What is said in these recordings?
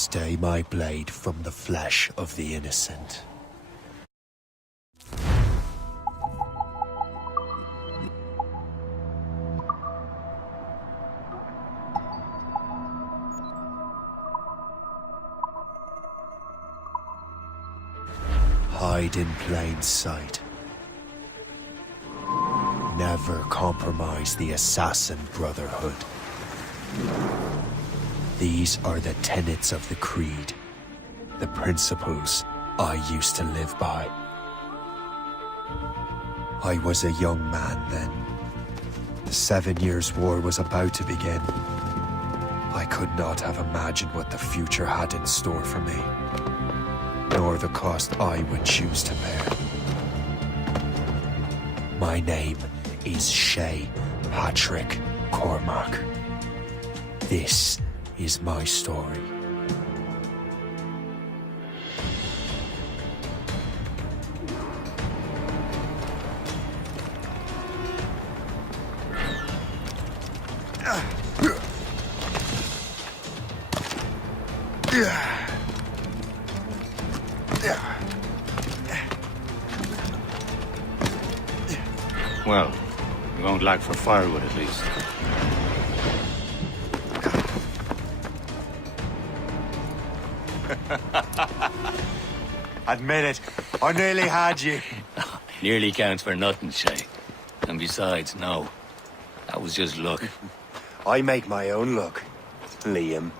Stay my blade from the flesh of the innocent. Hide in plain sight. Never compromise the Assassin Brotherhood. These are the tenets of the Creed, the principles I used to live by. I was a young man then. The 7 Years' War was about to begin. I could not have imagined what the future had in store for me, nor the cost I would choose to bear. My name is Shay Patrick Cormac. This is my story. Well, we won't lack for firewood at least. Admit it, I nearly had you. Nearly counts for nothing, Shay. And besides, no. That was just luck. I make my own luck, Liam.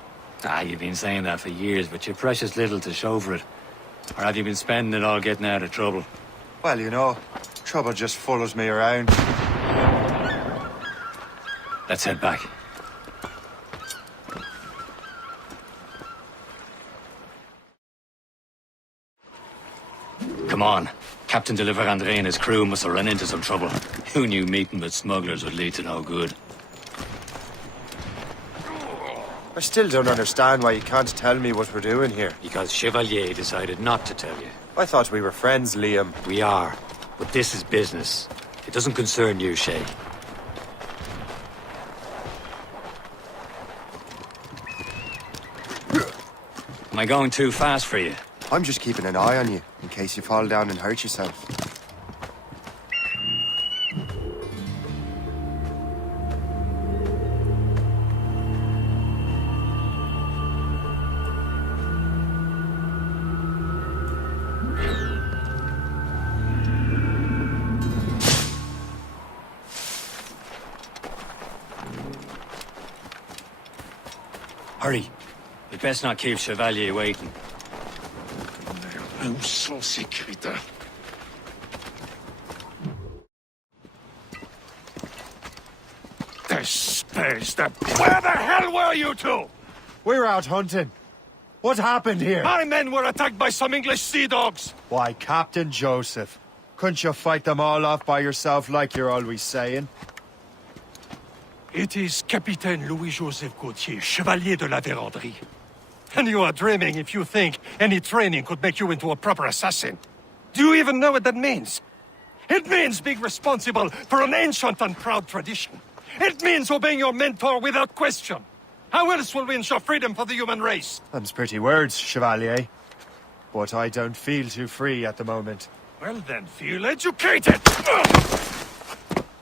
You've been saying that for years, but you're precious little to show for it. Or have you been spending it all getting out of trouble? Well, you know, trouble just follows me around. Let's head back. Come on. Captain de Liverandre and his crew must have run into some trouble. Who knew meeting with smugglers would lead to no good? I still don't understand why you can't tell me what we're doing here. Because Chevalier decided not to tell you. I thought we were friends, Liam. We are. But this is business. It doesn't concern you, Shay. Am I going too fast for you? I'm just keeping an eye on you, in case you fall down and hurt yourself. Hurry. We best not keep Chevalier waiting. Où sont ces crétins? Where the hell were you two? We were out hunting. What happened here? My men were attacked by some English sea dogs. Why, Captain Joseph. Couldn't you fight them all off by yourself like you're always saying? It is Capitaine Louis-Joseph Gauthier, Chevalier de la Vérendrye. And you are dreaming if you think any training could make you into a proper assassin. Do you even know what that means? It means being responsible for an ancient and proud tradition. It means obeying your mentor without question. How else will we ensure freedom for the human race? Them's pretty words, Chevalier. But I don't feel too free at the moment. Well then, feel educated!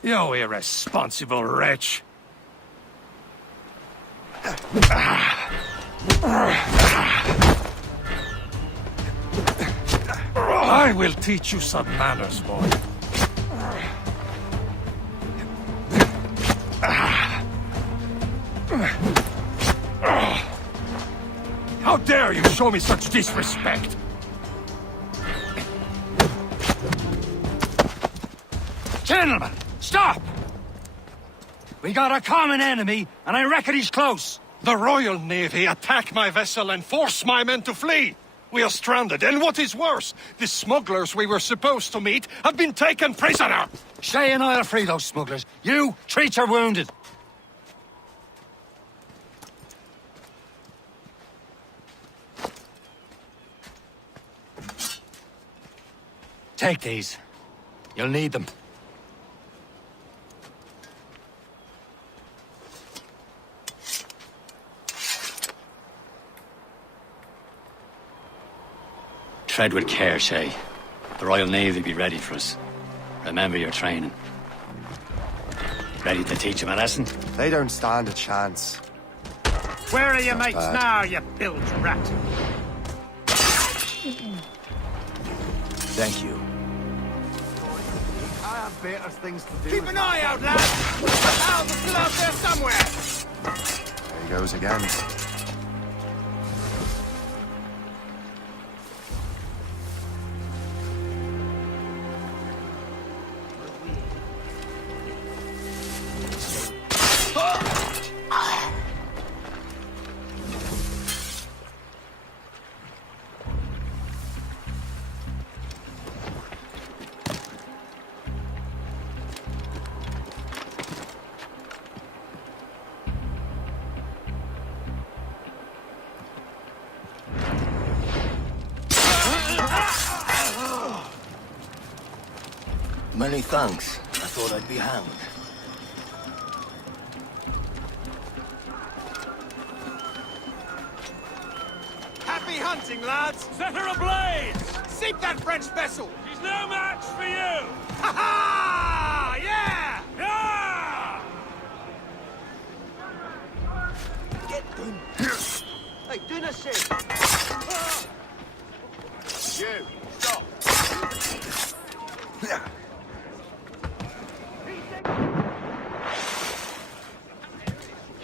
You irresponsible wretch. I will teach you some manners, boy. How dare you show me such disrespect? Gentlemen, stop! We got a common enemy, and I reckon he's close. The Royal Navy attack my vessel and force my men to flee. We are stranded, and what is worse, the smugglers we were supposed to meet have been taken prisoner. Shay and I'll free those smugglers. You, treat your wounded. Take these. You'll need them. tread with care, Shay. The Royal Navy be ready for us. Remember your training. Ready to teach them a lesson? They don't stand a chance. Where are your mates bad. now, you bilge rat? Thank you. I have better things to do. Keep an eye out, lad! The hounds are still out there somewhere! There he goes again. Many thanks. I thought I'd be hanged. Happy hunting, lads! Set her ablaze! Sink that French vessel! She's no match for you! Ha ha! Yeah! Yeah! Get them. Hey, do not say. You, stop!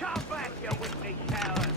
Come back, you weakling coward!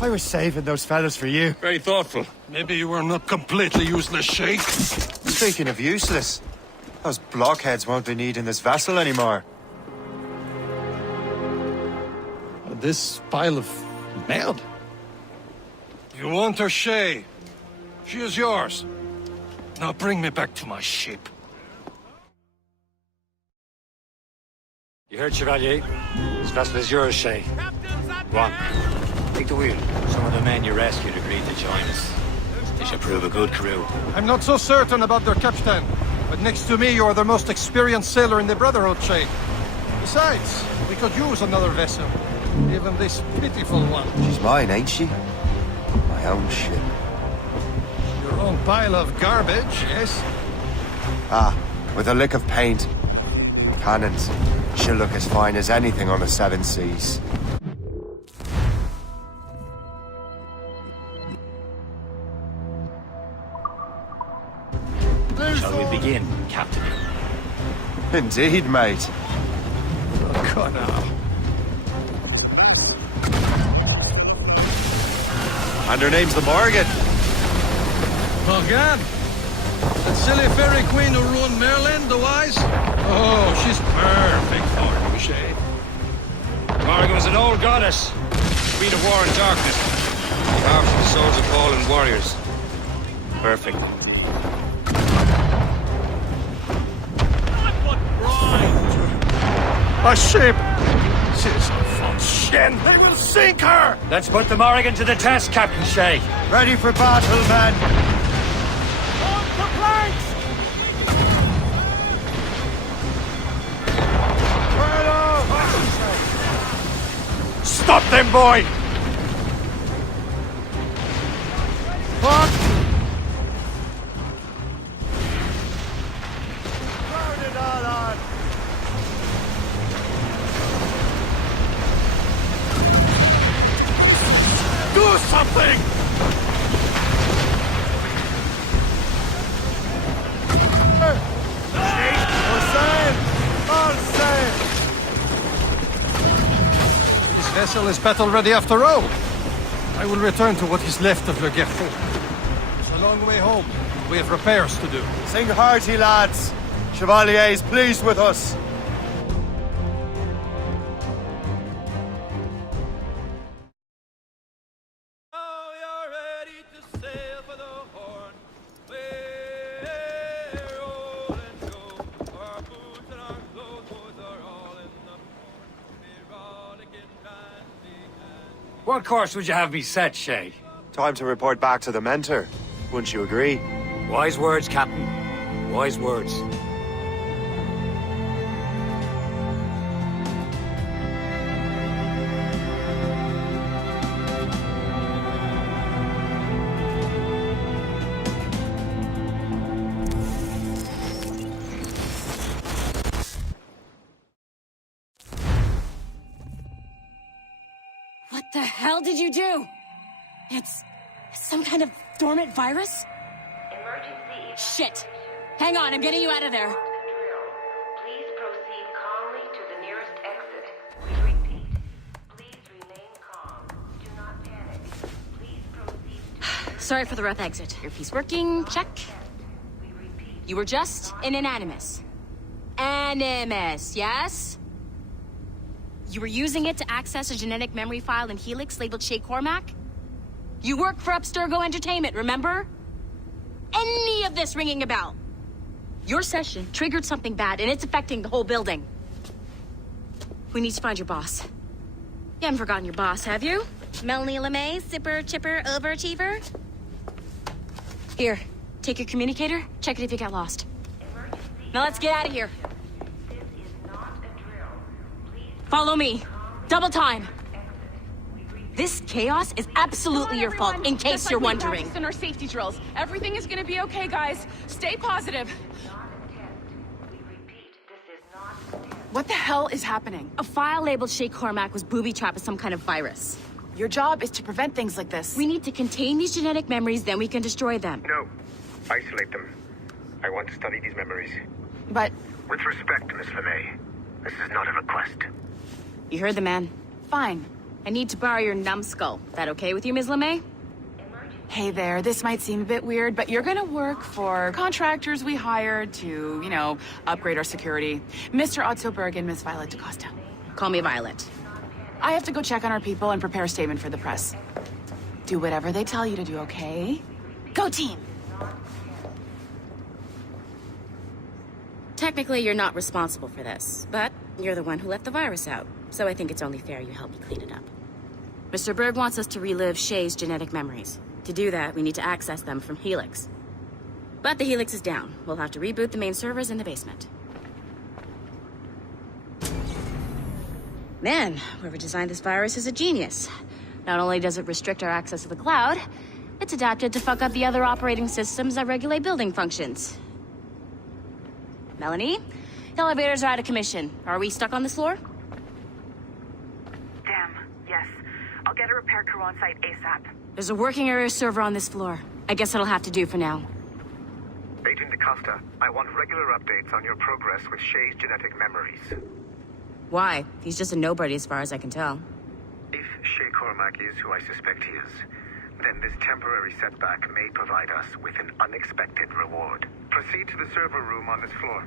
I was saving those fellas for you. Very thoughtful. Maybe you were not completely useless, Sheikh. Speaking of useless, those blockheads won't be needing this vessel anymore. This pile of merd? You want her, Shay? She is yours. Now bring me back to my ship. You heard, Chevalier? This vessel is yours, Shay. Go on. Take the wheel. Some of the men you rescued agreed to join us. They should prove a good crew. I'm not so certain about their captain, but next to me you are the most experienced sailor in the Brotherhood, Sheikh. Besides, we could use another vessel. Even this pitiful one. She's mine, ain't she? My own ship. Your own pile of garbage, yes? Ah, with a lick of paint. Cannons. She'll look as fine as anything on the seven seas. Shall we begin, Captain? Indeed, mate. Connor. And her name's the Morgan. Morgan? That silly fairy queen who ruined Merlin, the wise? Oh, she's perfect for you, Shay. Morrigan was an old goddess. Queen of war and darkness. Carved from the souls of fallen warriors. Perfect. A ship! Citizen von Shen! They will sink her! Let's put the Morrigan to the test, Captain Shay. Ready for battle, men! On the planks! Stop them, boy! Fuck! Burn it all on! Do something! This vessel is battle-ready after all. I will return to what is left of Le Guerfort. It's a long way home. We have repairs to do. Sing hearty, lads. Chevalier is pleased with us. What course would you have me set, Shay? Time to report back to the mentor. Wouldn't you agree? Wise words, Captain. Wise words. What the hell did you do? It's some kind of dormant virus? Shit. Hang on, I'm getting you out of there. Please proceed calmly to the nearest exit. We repeat, please remain calm. Do not panic. Please proceed to Sorry for the rough exit. Earpiece working, check. we repeat. You were just in an Animus. Animus, yes? You were using it to access a genetic memory file in Helix labeled Shay Cormac? You work for Abstergo Entertainment, remember? Any of this ringing a bell? Your session triggered something bad, and it's affecting the whole building. We need to find your boss. You haven't forgotten your boss, have you? Melanie LeMay, zipper, chipper, overachiever? Here, take your communicator, check it if you got lost. Now let's get out of here. This is not a drill. Please Follow me. Double time. we repeat. This chaos is absolutely your fault, in case you're wondering. In our safety drills. Everything is gonna be okay, guys. Stay positive. Not a test. We repeat, this is not a test. What the hell is happening? A file labeled Shay Cormac was booby-trapped with some kind of virus. Your job is to prevent things like this. We need to contain these genetic memories, then we can destroy them. No. Isolate them. I want to study these memories. But With respect, Miss LeMay, this is not a request. You heard the man. fine. I need to borrow your numbskull. That okay with you, Ms. LeMay? Hey there, this might seem a bit weird, but you're gonna work for contractors we hired to, upgrade our security. Mr. Otto Berg and Miss Violet DaCosta. Call me Violet. I have to go check on our people and prepare a statement for the press. Do whatever they tell you to do, okay? Go team! Technically, you're not responsible for this, but you're the one who let the virus out, so I think it's only fair you help me clean it up. Mr. Berg wants us to relive Shay's genetic memories. To do that, we need to access them from Helix. But the Helix is down. We'll have to reboot the main servers in the basement. Man, whoever designed this virus is a genius. Not only does it restrict our access to the cloud, it's adapted to fuck up the other operating systems that regulate building functions. Melanie? The elevators are out of commission. Are we stuck on this floor? Damn, yes. I'll get a repair crew on site ASAP. There's a working area server on this floor. I guess that'll have to do for now. Agent DaCosta, I want regular updates on your progress with Shay's genetic memories. Why? He's just a nobody as far as I can tell. If Shay Cormac is who I suspect he is, then this temporary setback may provide us with an unexpected reward. Proceed to the server room on this floor.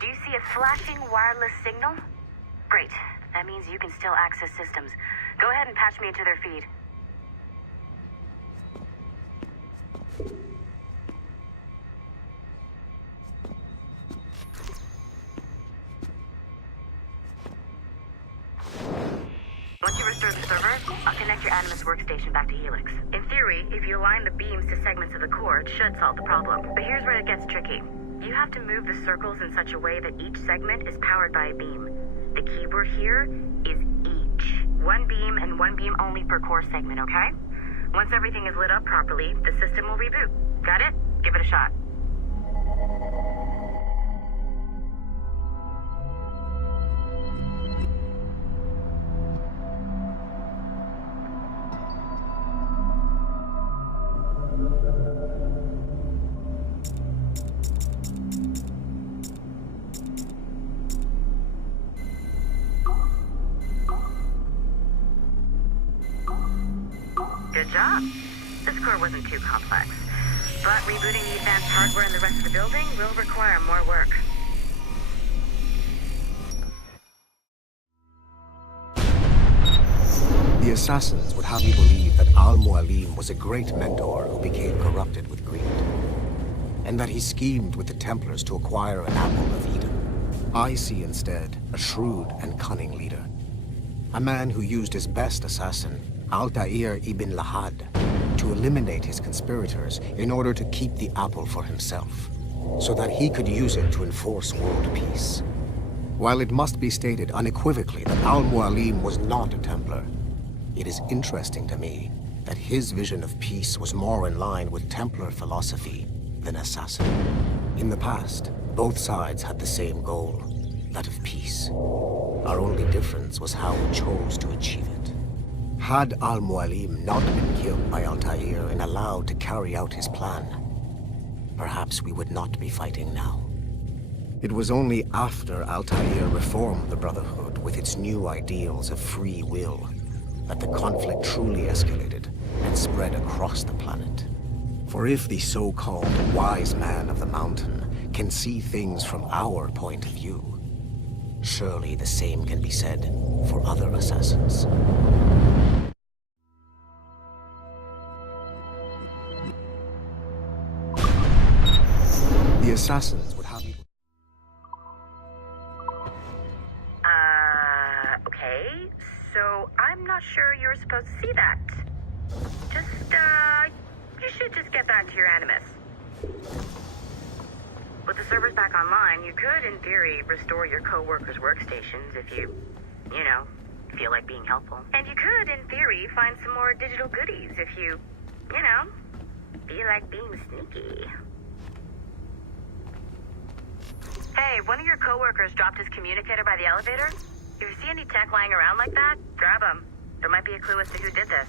Do you see a flashing wireless signal? Great. That means you can still access systems. Go ahead and patch me into their feed. Once you restore the server, I'll connect your Animus workstation back to Helix. In theory, if you align the beams to segments of the core, it should solve the problem. But here's where it gets tricky. You have to move the circles in such a way that each segment is powered by a beam. The keyword here is each. One beam and one beam only per core segment, okay? Once everything is lit up properly, the system will reboot. Got it? Give it a shot. Good job. This core wasn't too complex, but rebooting the advanced hardware in the rest of the building will require more work. The assassins would have you believe that Al-Mualim was a great mentor who became corrupted with greed, and that he schemed with the Templars to acquire an apple of Eden. I see instead a shrewd and cunning leader, a man who used his best assassin, Altair ibn Lahad, to eliminate his conspirators in order to keep the apple for himself, so that he could use it to enforce world peace. While it must be stated unequivocally that Al-Mualim was not a Templar, it is interesting to me that his vision of peace was more in line with Templar philosophy than assassin. In the past, both sides had the same goal, that of peace. Our only difference was how we chose to achieve it. Had Al-Mualim not been killed by Altair and allowed to carry out his plan, perhaps we would not be fighting now. It was only after Altair reformed the Brotherhood with its new ideals of free will that the conflict truly escalated and spread across the planet. For if the so-called wise man of the mountain can see things from our point of view, surely the same can be said for other assassins. The assassins would have you... Okay. So I'm not sure you're supposed to see that. You should just get back to your Animus. With the servers back online, you could, in theory, restore your co-workers' workstations if you feel like being helpful. And you could, in theory, find some more digital goodies if you feel like being sneaky. Hey, one of your co-workers dropped his communicator by the elevator. If you see any tech lying around like that, grab them. There might be a clue as to who did this.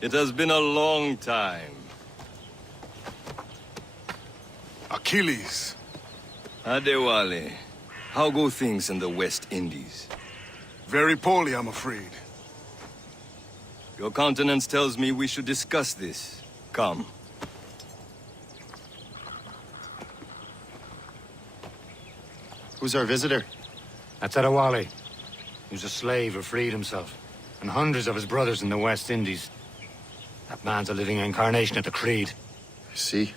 It has been a long time. Achilles. Adewale, how go things in the West Indies? Very poorly, I'm afraid. Your countenance tells me we should discuss this. Come. Who's our visitor? That's Adewale. He was a slave who freed himself, and hundreds of his brothers in the West Indies. That man's a living incarnation of the Creed. I see.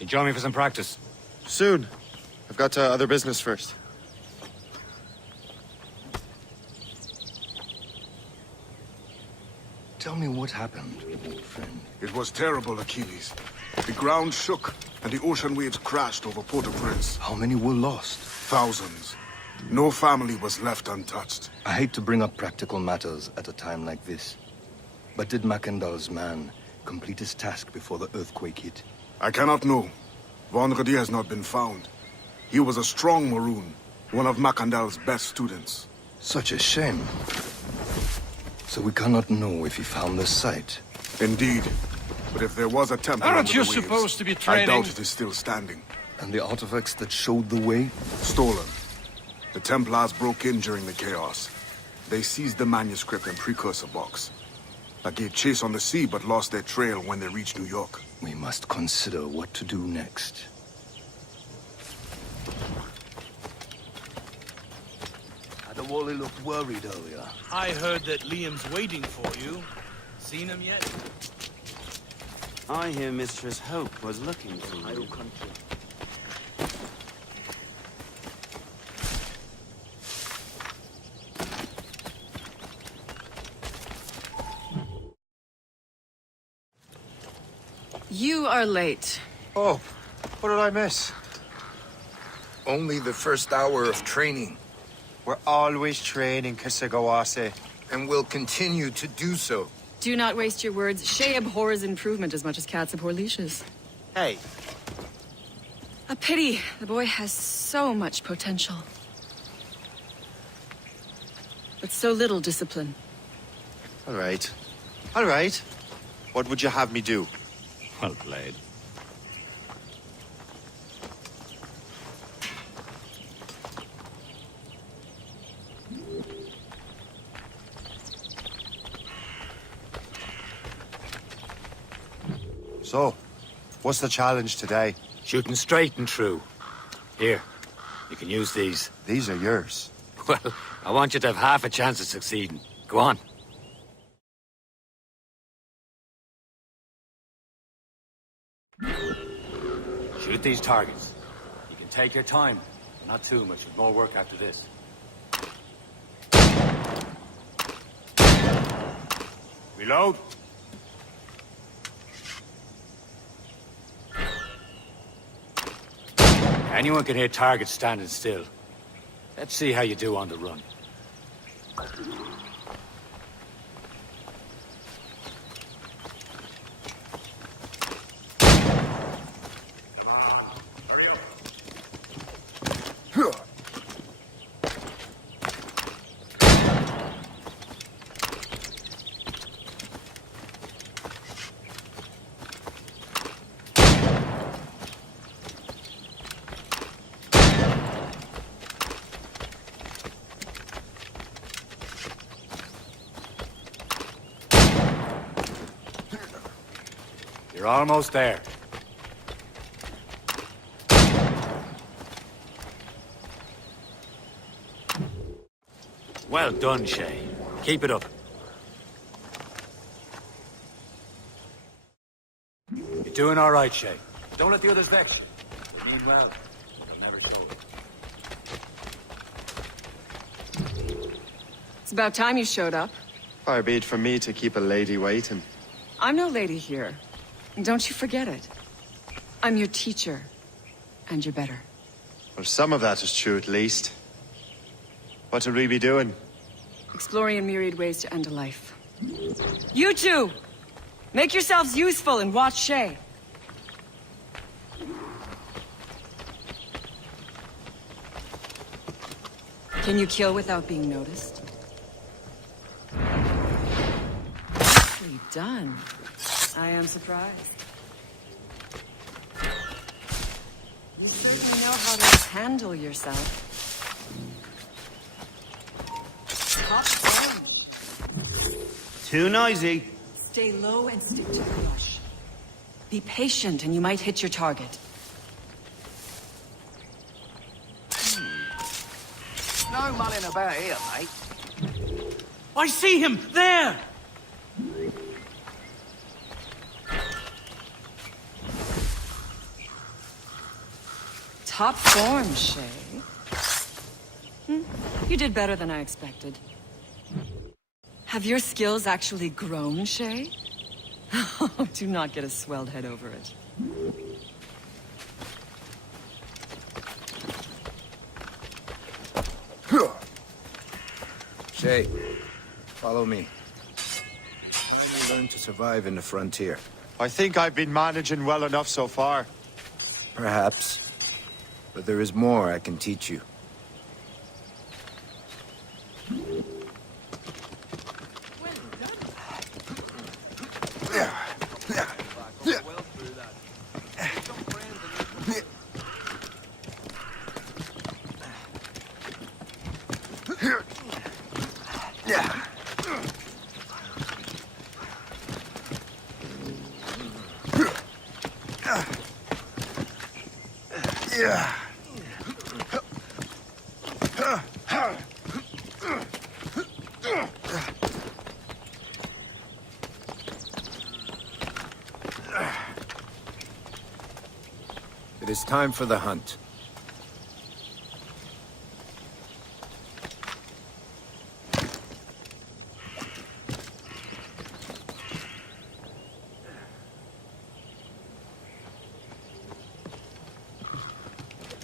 You join me for some practice? Soon. I've got other business first. Tell me what happened, old friend. It was terrible, Achilles. The ground shook, and the ocean waves crashed over Port-au-Prince. How many were lost? Thousands. No family was left untouched. I hate to bring up practical matters at a time like this. But did Mackandal's man complete his task before the earthquake hit? I cannot know. Vonredi has not been found. He was a strong Maroon, one of Mackandal's best students. Such a shame. So we cannot know if he found the site. Indeed. But if there was a temple Aren't under you the waves, supposed to be I training? doubt it is still standing. And the artifacts that showed the way? Stolen. The Templars broke in during the chaos. They seized the manuscript and precursor box. I gave chase on the sea, but lost their trail when they reached New York. We must consider what to do next. Adewale looked worried earlier. I heard that Liam's waiting for you. Seen him yet? I hear Mistress Hope was looking for you. You are late. Oh, what did I miss? Only the first hour of training. We're always training, Kisagawase. And will continue to do so. Do not waste your words. Shay abhors improvement as much as cats abhor leashes. Hey. A pity. The boy has so much potential. But so little discipline. All right. All right. What would you have me do? Well played. So, what's the challenge today? Shooting straight and true. Here, you can use these. These are yours. Well, I want you to have half a chance of succeeding. Go on. Shoot these targets. You can take your time. Not too much. With more work after this. Reload. Anyone can hit targets standing still. Let's see how you do on the run. You're almost there. Well done, Shay. Keep it up. You're doing all right, Shay. Don't let the others vex you. Mean well. They'll never show it. It's about time you showed up. Far be it from me to keep a lady waiting. I'm no lady here. Don't you forget it. I'm your teacher. And you're better. Well, some of that is true at least. What would we be doing? Exploring a myriad ways to end a life. You two! Make yourselves useful and watch Shay. Can you kill without being noticed? Nicely done. I am surprised. You certainly know how to handle yourself. Top punch. Too noisy. Stay low and stick to the rush. Be patient and you might hit your target. No mulling about here, mate. I see him! There! Top form, Shay. You did better than I expected. Have your skills actually grown, Shay? Do not get a swelled head over it. Shay, follow me. How you learn to survive in the frontier? I think I've been managing well enough so far. Perhaps. But there is more I can teach you. Yeah. It is time for the hunt.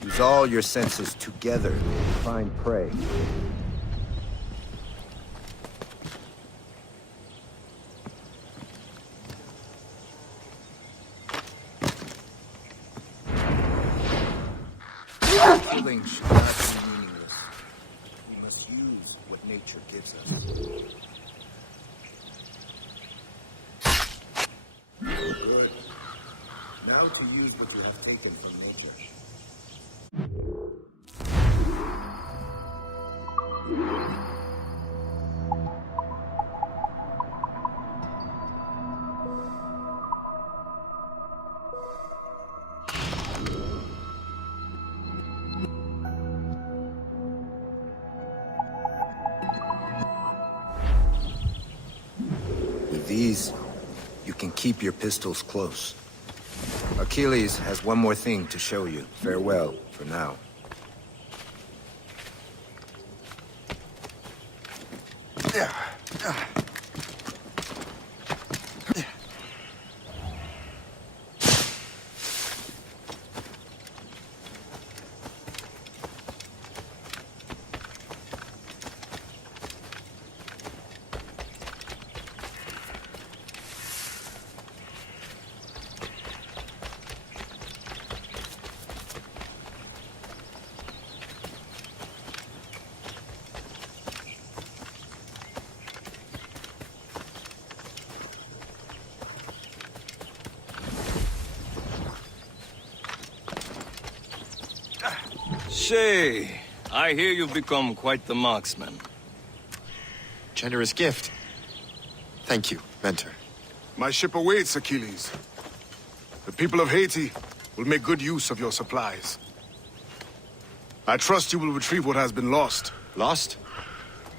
Use all your senses together to find prey. Killing should not be meaningless. We must use what nature gives us. Good. Now to use what you have taken from nature. With these, you can keep your pistols close. Achilles has one more thing to show you. Farewell, for now. Shay, I hear you've become quite the marksman. Generous gift. Thank you, Mentor. My ship awaits, Achilles. The people of Haiti will make good use of your supplies. I trust you will retrieve what has been lost. Lost?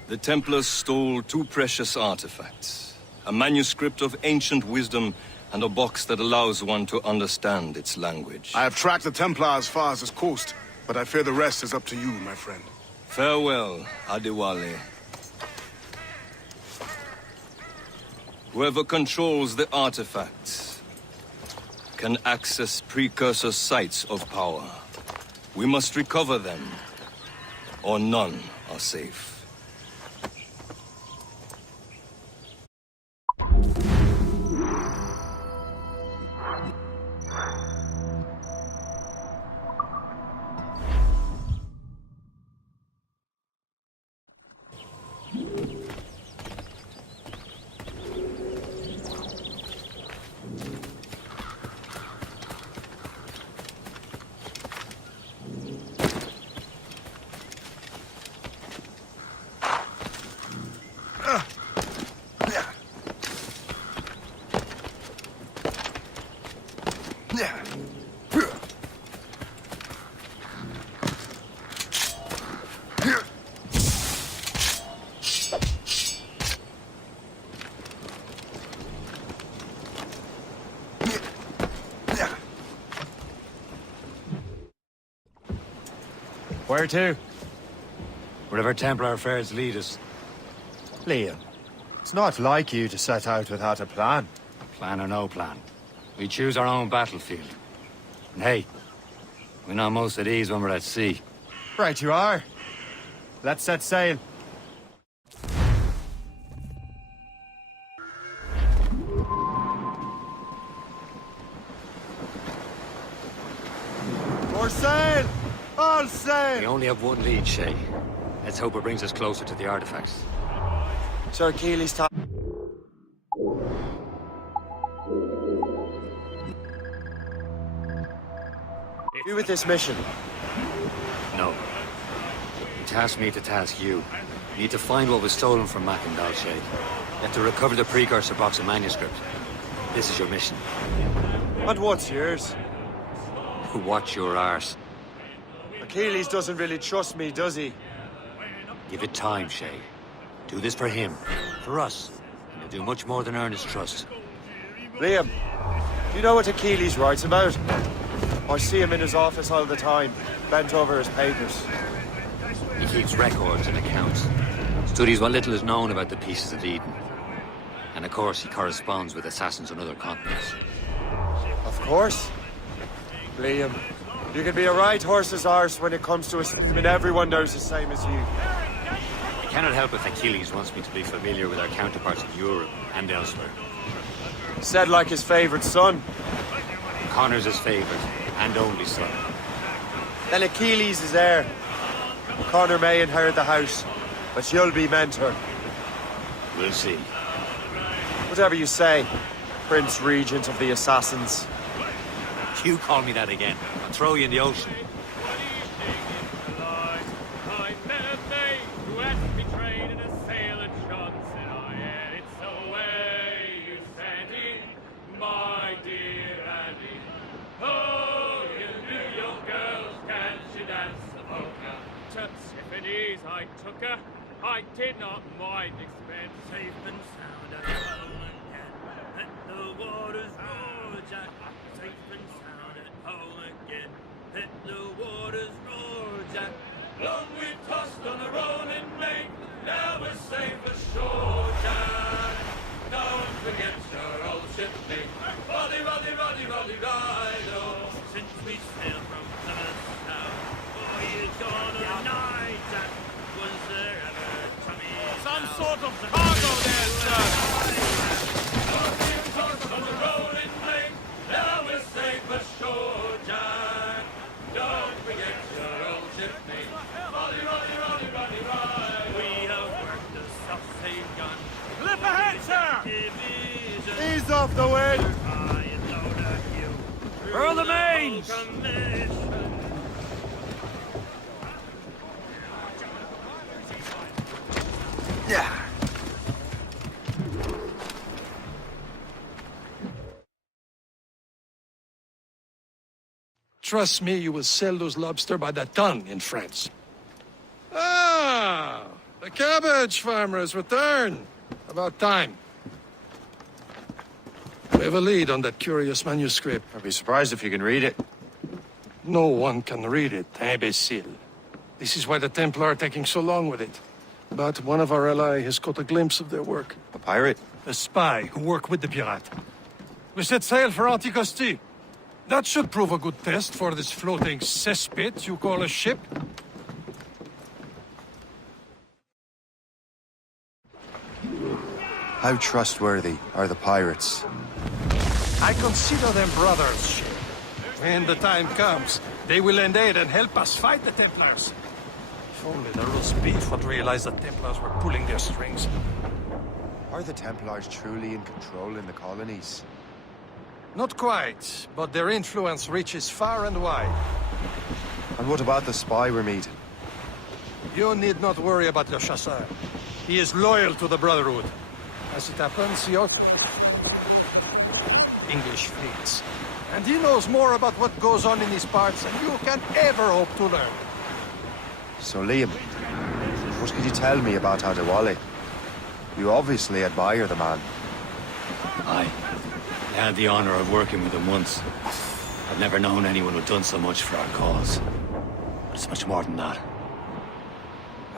The Templars stole 2 precious artifacts. A manuscript of ancient wisdom and a box that allows one to understand its language. I have tracked the Templar as far as this coast, but I fear the rest is up to you, my friend. Farewell, Adewale. Whoever controls the artifacts can access precursor sites of power. We must recover them, or none are safe. Where to? Wherever Templar affairs lead us. Liam, it's not like you to set out without a plan. Plan or no plan. We choose our own battlefield. And hey, we're not most at ease when we're at sea. Right you are. Let's set sail. For sail! All sail! We only have one lead, Shay. Let's hope it brings us closer to the artifacts. Sir Achilles top. You with this mission? No. You tasked me to task you. You need to find what was stolen from Macandal, Shay. You have to recover the precursor box of manuscript. This is your mission. And what's yours? Watch your arse. Achilles doesn't really trust me, does he? Give it time, Shay. Do this for him, for us, and you'll do much more than earn his trust. Liam, do you know what Achilles writes about? I see him in his office all the time, bent over his papers. He keeps records and accounts, studies what little is known about the Pieces of Eden. And of course, he corresponds with assassins on other continents. Of course. Liam, you can be a right horse's arse when it comes to a system and everyone knows the same as you. I cannot help if Achilles wants me to be familiar with our counterparts in Europe and elsewhere. Said like his favorite son. Connor's his favorite and only son. Then Achilles is heir. Connor may inherit the house, but you'll be mentor. We'll see. Whatever you say, Prince Regent of the Assassins. You call me that again, I'll throw you in the ocean. I took her. I did not mind expense. Safe and sound at home again. Let the waters roar, Jack. Safe and sound at home again. Let the waters roar, Jack. Long we've tossed on the rolling main. Now we're safe ashore, Jack. Don't forget your old shipmate. Roddy, Roddy, Roddy, Roddy, Rido. Since we sailed from Plymouth town, boy, it's gone a night, Jack. Was there ever some sort of cargo there, sir? On the rolling main, now we're safe ashore, Jack. Don't forget your old shipmate. Roddy, Roddy, Roddy, Roddy, Roddy. We have worked the self-same gun. Clip ahead, sir! Ease off the wind! Furl the mains! Yeah. Trust me, you will sell those lobster by the ton in France. Ah, the cabbage farmer has returned. About time. We have a lead on that curious manuscript. I'd be surprised if you can read it. No one can read it, imbecile. This is why the Templar are taking so long with it. But one of our allies has caught a glimpse of their work. A pirate? A spy who worked with the pirate. We set sail for Anticosti. That should prove a good test for this floating cesspit you call a ship. How trustworthy are the pirates? I consider them brothers, Shay. When the time comes, they will lend aid and help us fight the Templars. If only the roast beef would realize the Templars were pulling their strings. Are the Templars truly in control in the colonies? Not quite, but their influence reaches far and wide. And what about the spy we're meeting? You need not worry about Le Chasseur. He is loyal to the Brotherhood. As it happens, he also English fleets. And he knows more about what goes on in these parts than you can ever hope to learn. So, Liam, what could you tell me about Adewale? You obviously admire the man. I had the honor of working with him once. I've never known anyone who'd done so much for our cause. But it's much more than that.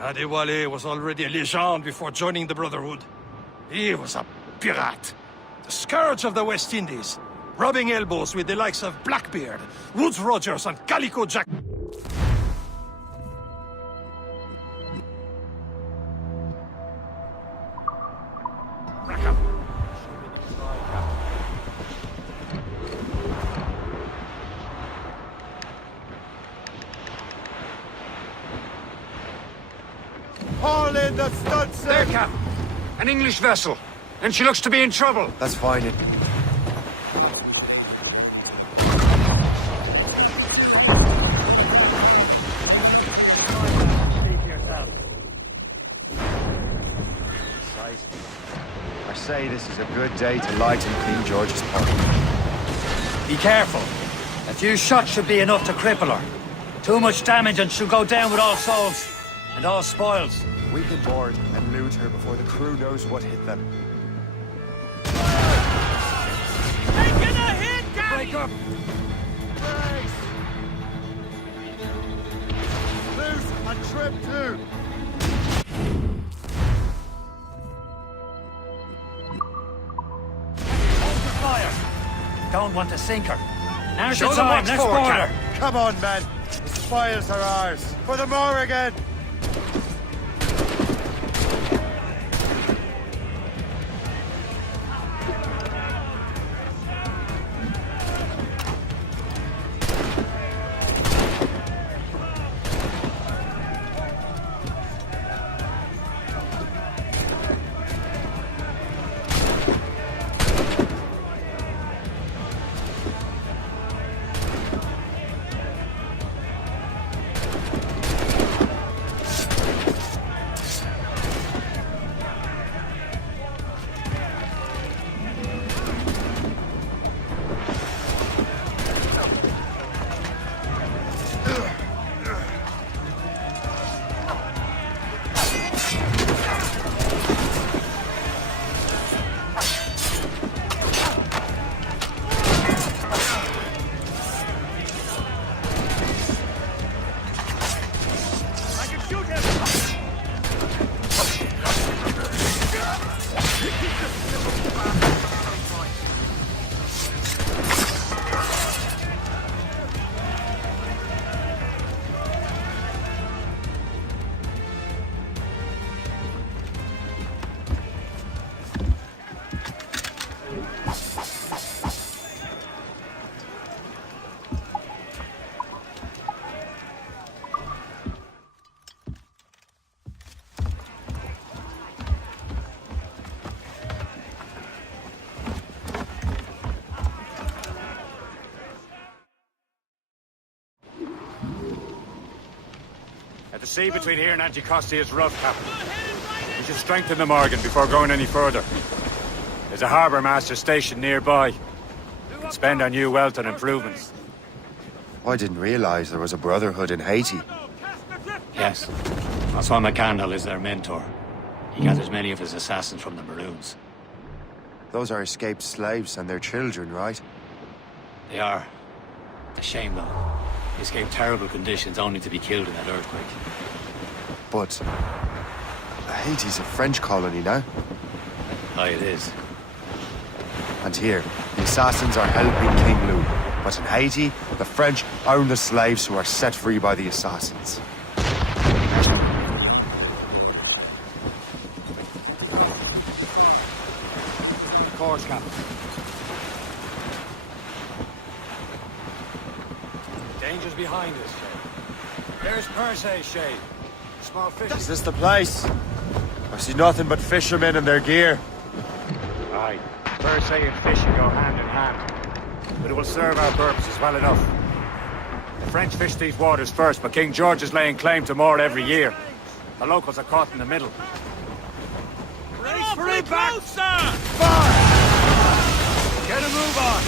Adewale was already a legend before joining the Brotherhood. He was a pirate. The scourge of the West Indies. Rubbing elbows with the likes of Blackbeard, Woodes Rogers, and Calico Jack. Haul in the stunsail! There, Cap! An English vessel, and she looks to be in trouble. That's fine. I say this is a good day to lighten Queen George's party. Be careful. A few shots should be enough to cripple her. Too much damage and she'll go down with all souls. And all spoils. We can board and loot her before the crew knows what hit them. Taking a hit, Daddy! Break up! Loose and trip too! Hold the fire. Don't want to sink her. Now's the Show them time, what's let's for, board Cap. her. Come on, men. The spoils are ours. For the Morrigan! The sea between here and Anticosti is rough, Captain. We should strengthen the Morgan before going any further. There's a harbour master stationed nearby. We can spend our new wealth on improvements. I didn't realize there was a brotherhood in Haiti. Yes. Francois McCandle is their mentor. He gathers many of his assassins from the Maroons. Those are escaped slaves and their children, right? They are. It's a shame, though. They escaped terrible conditions only to be killed in that earthquake. But Haiti's a French colony now. Aye, it is. And here, the assassins are helping King Louis. But in Haiti, the French own the slaves who are set free by the assassins. Of course, Captain. Danger's behind us, Shay. There's Perse, Shay. Small fish. Is this the place? I see nothing but fishermen and their gear. Aye. Perse and fishing go hand in hand. But it will serve our purposes well enough. The French fish these waters first, but King George is laying claim to more every year. The locals are caught in the middle. Race for it back! Get a move on!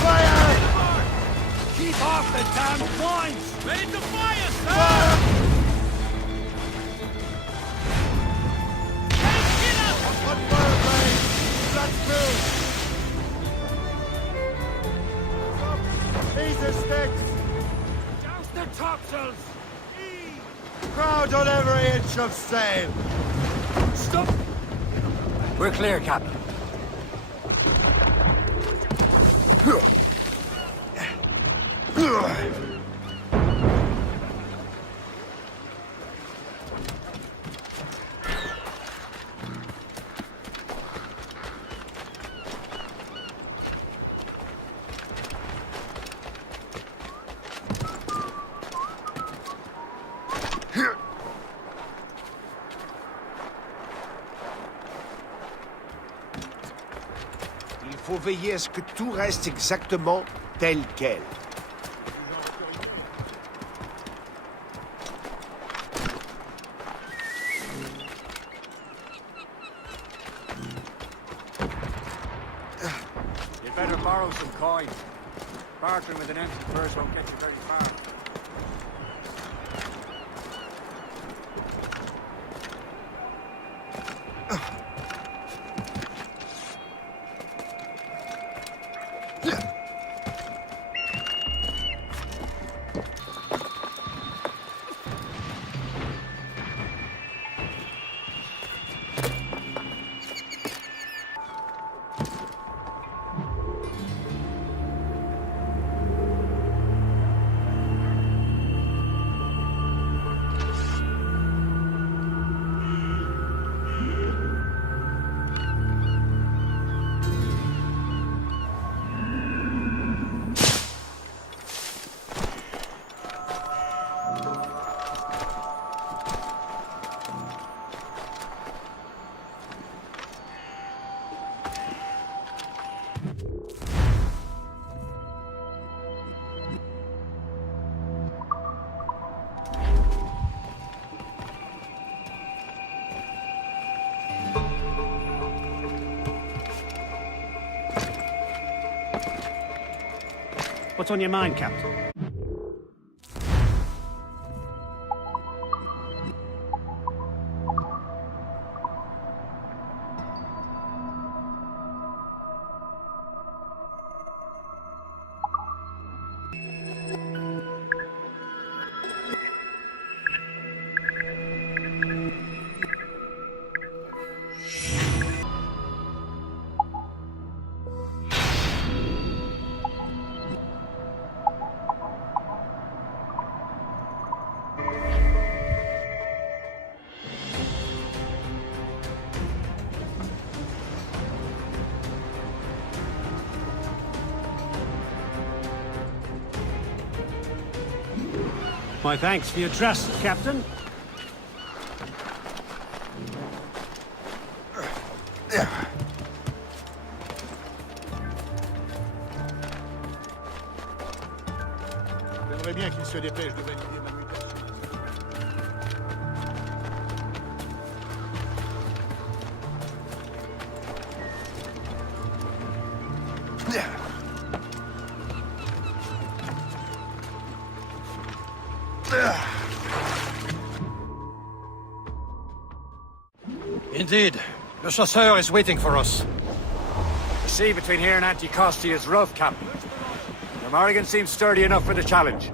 Fire! Keep off the damn vines! Ready to fire, sir! These are sticks! Douse the topsails! Crowd on every inch of sail! Stop! We're clear, Captain. Il faut veiller à ce que tout reste exactement tel quel. You'd better borrow some coins. Bartering with an empty purse won't get you very far. What's on your mind, Captain? My thanks for your trust, Captain. J'aimerais bien qu'il se dépêche de valider ma mutation. Indeed. Le chasseur is waiting for us. The sea between here and Anticosti is rough, Captain. The Morrigan seems sturdy enough for the challenge.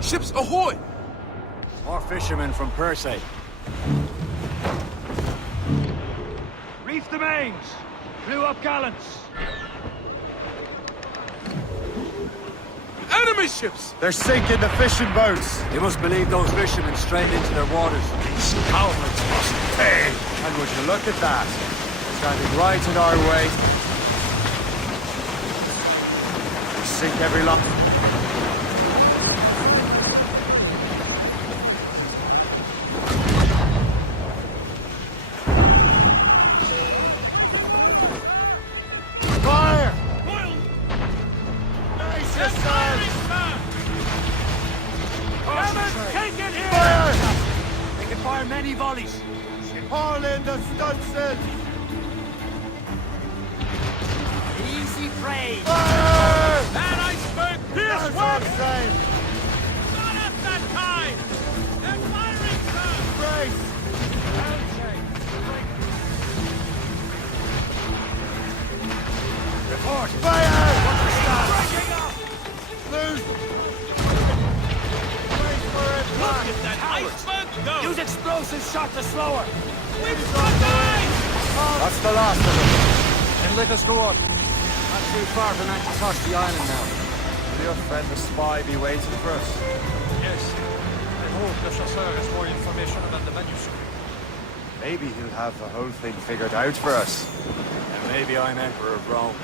Ships ahoy! More fishermen from Persay. Reef the mains! Blew up gallants! Enemy ships! They're sinking the fishing boats. You must believe those fishermen strayed into their waters. These cowards must pay. And would you look at that? Standing right in our way. We sink every lot. Fire! Nice, Take it here! Fire! They can fire many volleys. Haul in the stunsail! Easy prey. Fire! That iceberg! That's This what I'm one! saying! Not at that time! They're firing, sir! Brace! Report! Fire! Breaking up! Loose! Wait for it, Look at that iceberg go! Use explosives shot to slower! We've got guys! That's the last of them. Then let us go on. Not too far from Anticosti Island now. Will your friend the spy be waiting for us? Yes. I hope the chasseur has more information about the manuscript. Maybe he'll have the whole thing figured out for us. And maybe I'm Emperor of Rome.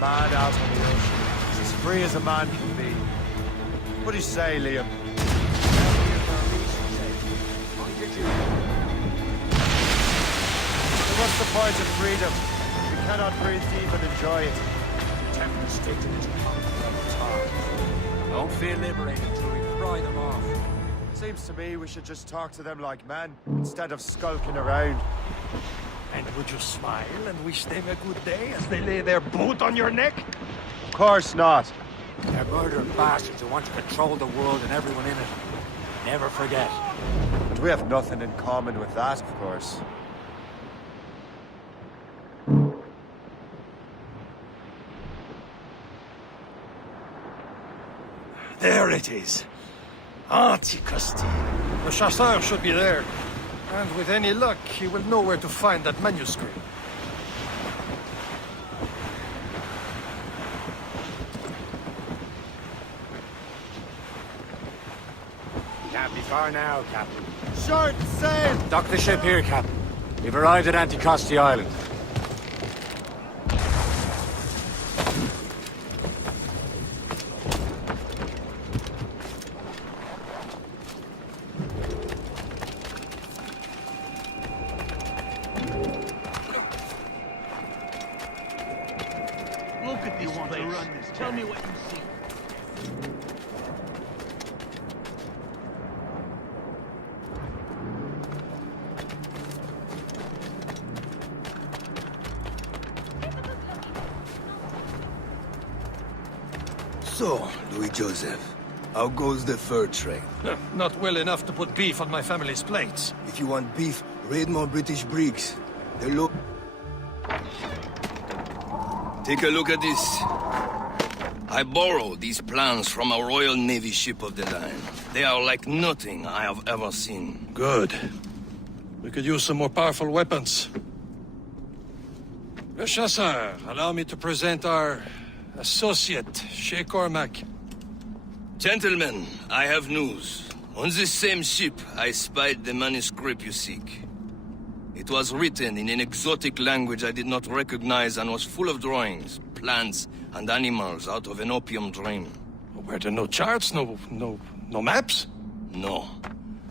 Man out on the ocean. He's as free as a man can be. What do you say, Liam? So what's the point of freedom? We cannot breathe deep and enjoy it. Temperance dictates Don't feel liberated till we pry them off. Seems to me we should just talk to them like men, instead of skulking around. And would you smile and wish them a good day as they lay their boot on your neck? Of course not. They're murdering bastards who want to control the world and everyone in it. Never forget. And we have nothing in common with that, of course. There it is. Anticosti. The chasseur should be there. And with any luck, he will know where to find that manuscript. Can't be far now, Captain. Short sail! Dock the ship here, Captain. We've arrived at Anticosti Island. Tell me what you see. So, Louis Joseph, how goes the fur trade? Not well enough to put beef on my family's plates. If you want beef, raid more British brigs. They look... Take a look at this. I borrowed these plans from a Royal Navy ship of the line. They are like nothing I have ever seen. Good. We could use some more powerful weapons. Le Chasseur, allow me to present our associate, Shay Cormac. Gentlemen, I have news. On this same ship, I spied the manuscript you seek. It was written in an exotic language I did not recognize and was full of drawings, plants, and animals out of an opium dream. Were there no charts, no maps? No.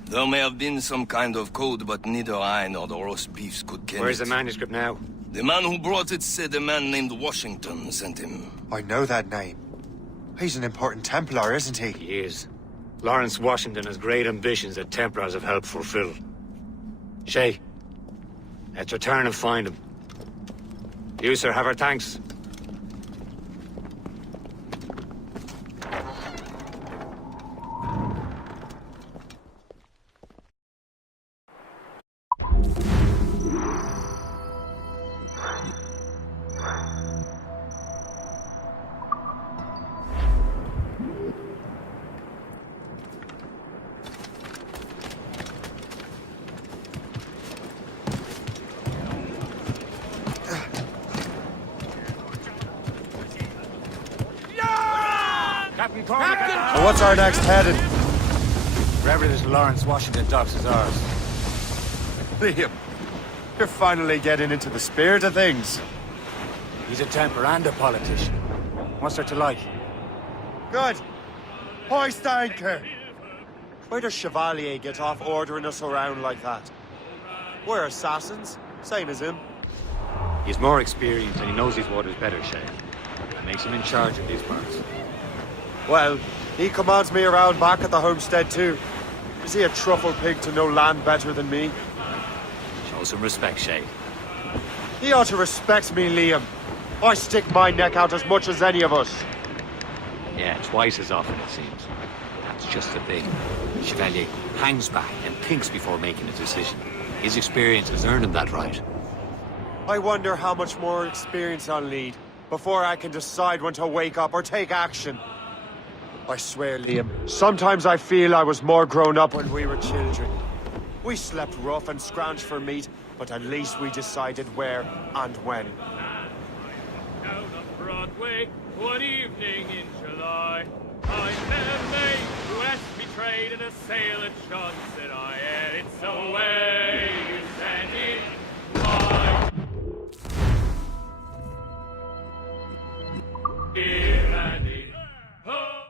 There may have been some kind of code, but neither I nor the roast beefs could ken Where's it. the manuscript now? The man who brought it said a man named Washington sent him. I know that name. He's an important Templar, isn't he? He is. Lawrence Washington has great ambitions that Templars have helped fulfill. Shay, let's return and find him. You, sir, have our thanks. Captain Cormac! So what's our next heading? Wherever this Lawrence Washington docks is ours. Liam, you're finally getting into the spirit of things. He's a Templar and a politician. What's there to like? Good. Hoist anchor. Where does Chevalier get off ordering us around like that? We're assassins, same as him. He's more experienced and he knows these waters better, Shay. That makes him in charge of these parts. Well, he commands me around back at the homestead too. Is he a truffle pig to know land better than me? Show some respect, Shay. He ought to respect me, Liam. I stick my neck out as much as any of us. Yeah, twice as often, it seems. That's just the thing. Chevalier hangs back and thinks before making a decision. His experience has earned him that right. I wonder how much more experience I'll need before I can decide when to wake up or take action. I swear, Liam, sometimes I feel I was more grown up when we were children. We slept rough and scrounged for meat, but at least we decided where and when. Down on Broadway, one evening in July, I met a mate who has betrayed in a sail at John, said I, and it's the way you send it. Here and here. Oh.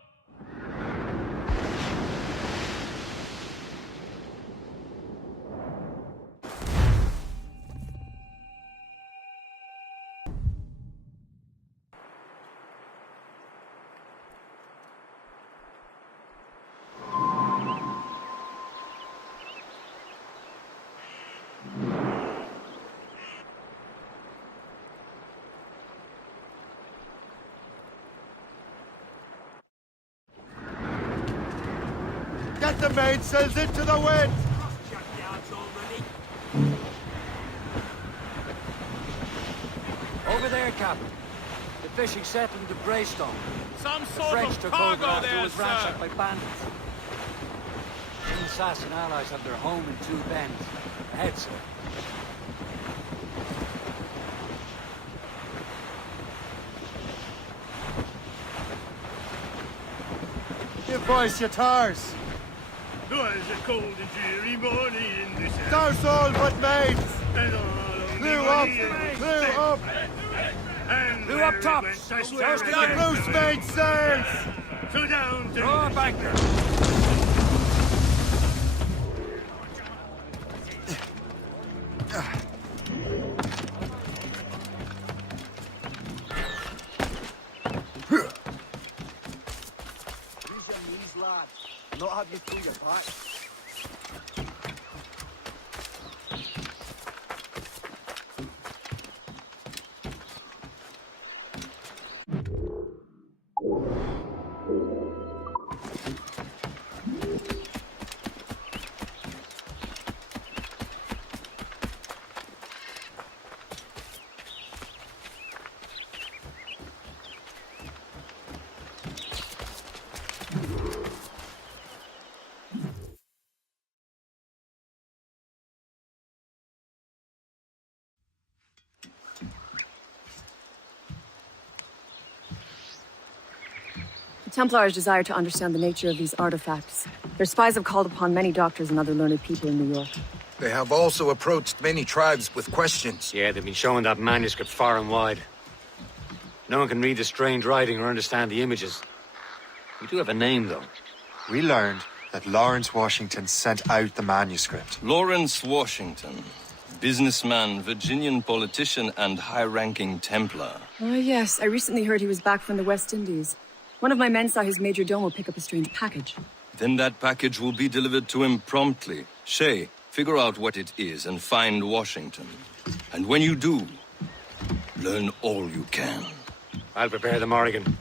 Get the mainsails into the wind! Over there, Captain. The fishing settlement of Greystone. Some The sort French of took over cargo after it there, was sir. ransacked by bandits. The assassin allies have their home in Two Bends. Ahead, sir. Give boys your tars! Was a cold and dreary morning in this Douse all but mates! and all of Clew up! and Clew up tops! First Get loose mainsails! So down to Throw up anchor! I'll not have you through your pack. The Templars desire to understand the nature of these artifacts. Their spies have called upon many doctors and other learned people in New York. They have also approached many tribes with questions. Yeah, they've been showing that manuscript far and wide. No one can read the strange writing or understand the images. We do have a name, though. We learned that Lawrence Washington sent out the manuscript. Lawrence Washington. Businessman, Virginian politician, and high-ranking Templar. Oh, yes. I recently heard he was back from the West Indies. One of my men saw his major domo pick up a strange package. Then that package will be delivered to him promptly. Shay, figure out what it is and find Washington. And when you do, learn all you can. I'll prepare the Morrigan.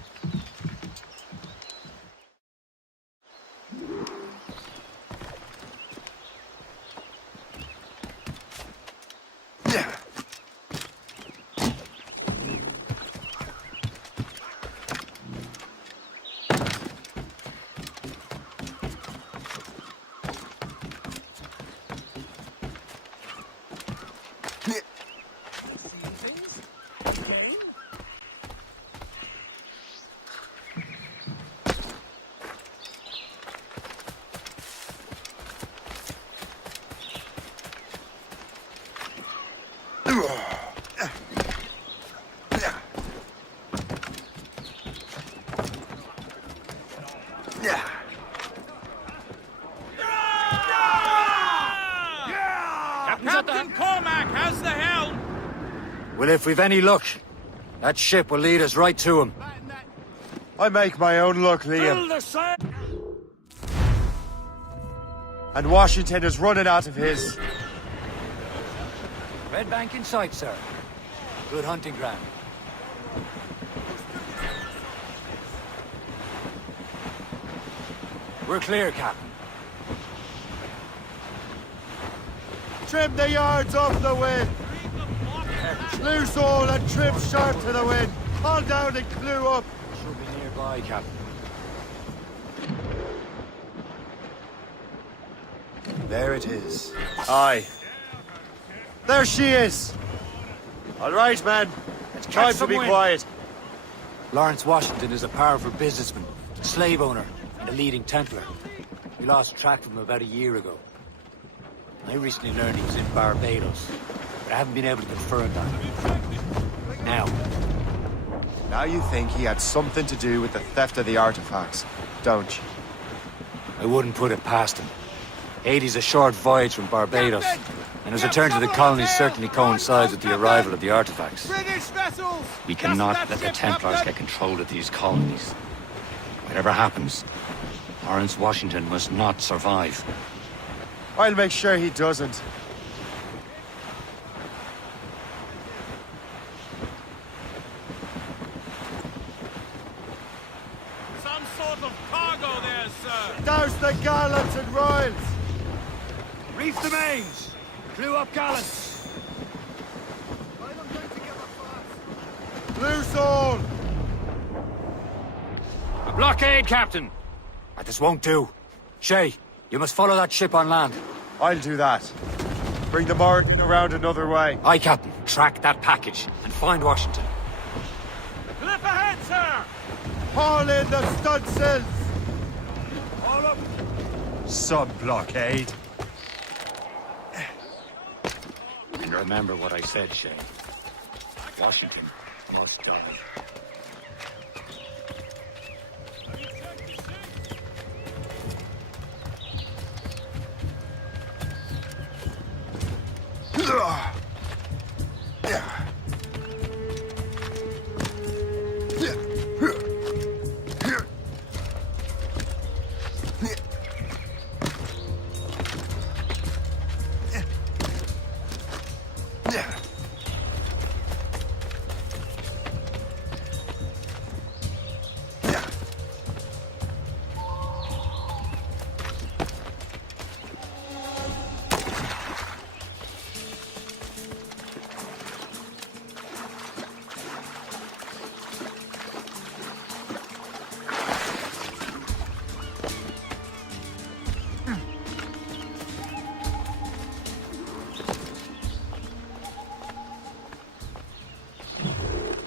Captain Cormac has the helm! Well, if we've any luck, that ship will lead us right to him. I make my own luck, Liam. And Washington is running out of his. Red Bank in sight, sir. Good hunting ground. We're clear, Captain. Trim the yards off the wind. Loose all and trim sharp to the wind. Haul down and clew up. Should be nearby, Captain. There it is. Aye. There she is. All right, man. It's time to be quiet. Lawrence Washington is a powerful businessman, slave owner, and a leading Templar. We lost track of him about a year ago. I recently learned he was in Barbados, but I haven't been able to confirm that. Now you think he had something to do with the theft of the artifacts, don't you? I wouldn't put it past him. Haiti's a short voyage from Barbados, and his return to the colonies certainly coincides with the arrival of the artifacts. British vessels! We cannot let the Templars get control of these colonies. Whatever happens, Lawrence Washington must not survive. I'll make sure he doesn't. Some sort of cargo there, sir. Douse the gallants and royals. Reef the mains! Clew up gallants! Loose all! A blockade, Captain! This won't do. Shay, you must follow that ship on land. I'll do that. Bring the Morrigan around another way. Aye, Captain. Track that package and find Washington. Clip ahead, sir! Haul in the stunsails! All up! Sub-blockade. And remember what I said, Shay. Washington must die.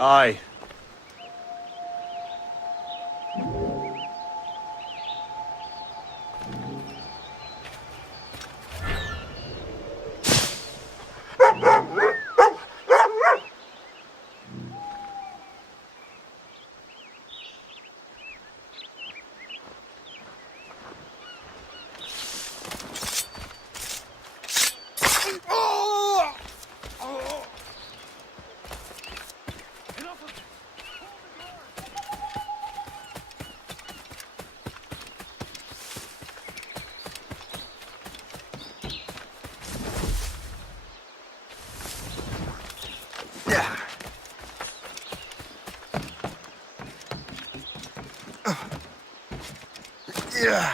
Aye. Yeah.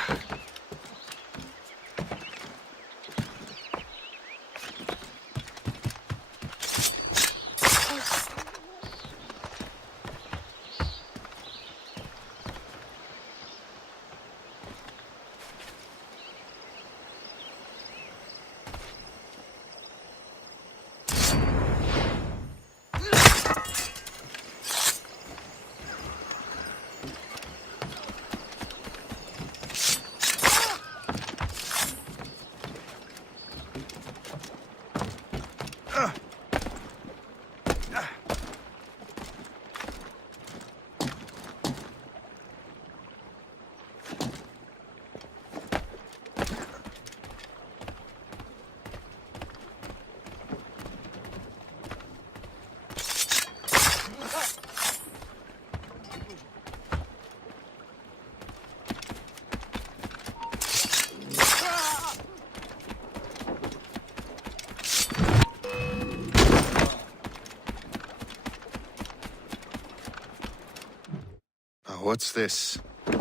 What's this? A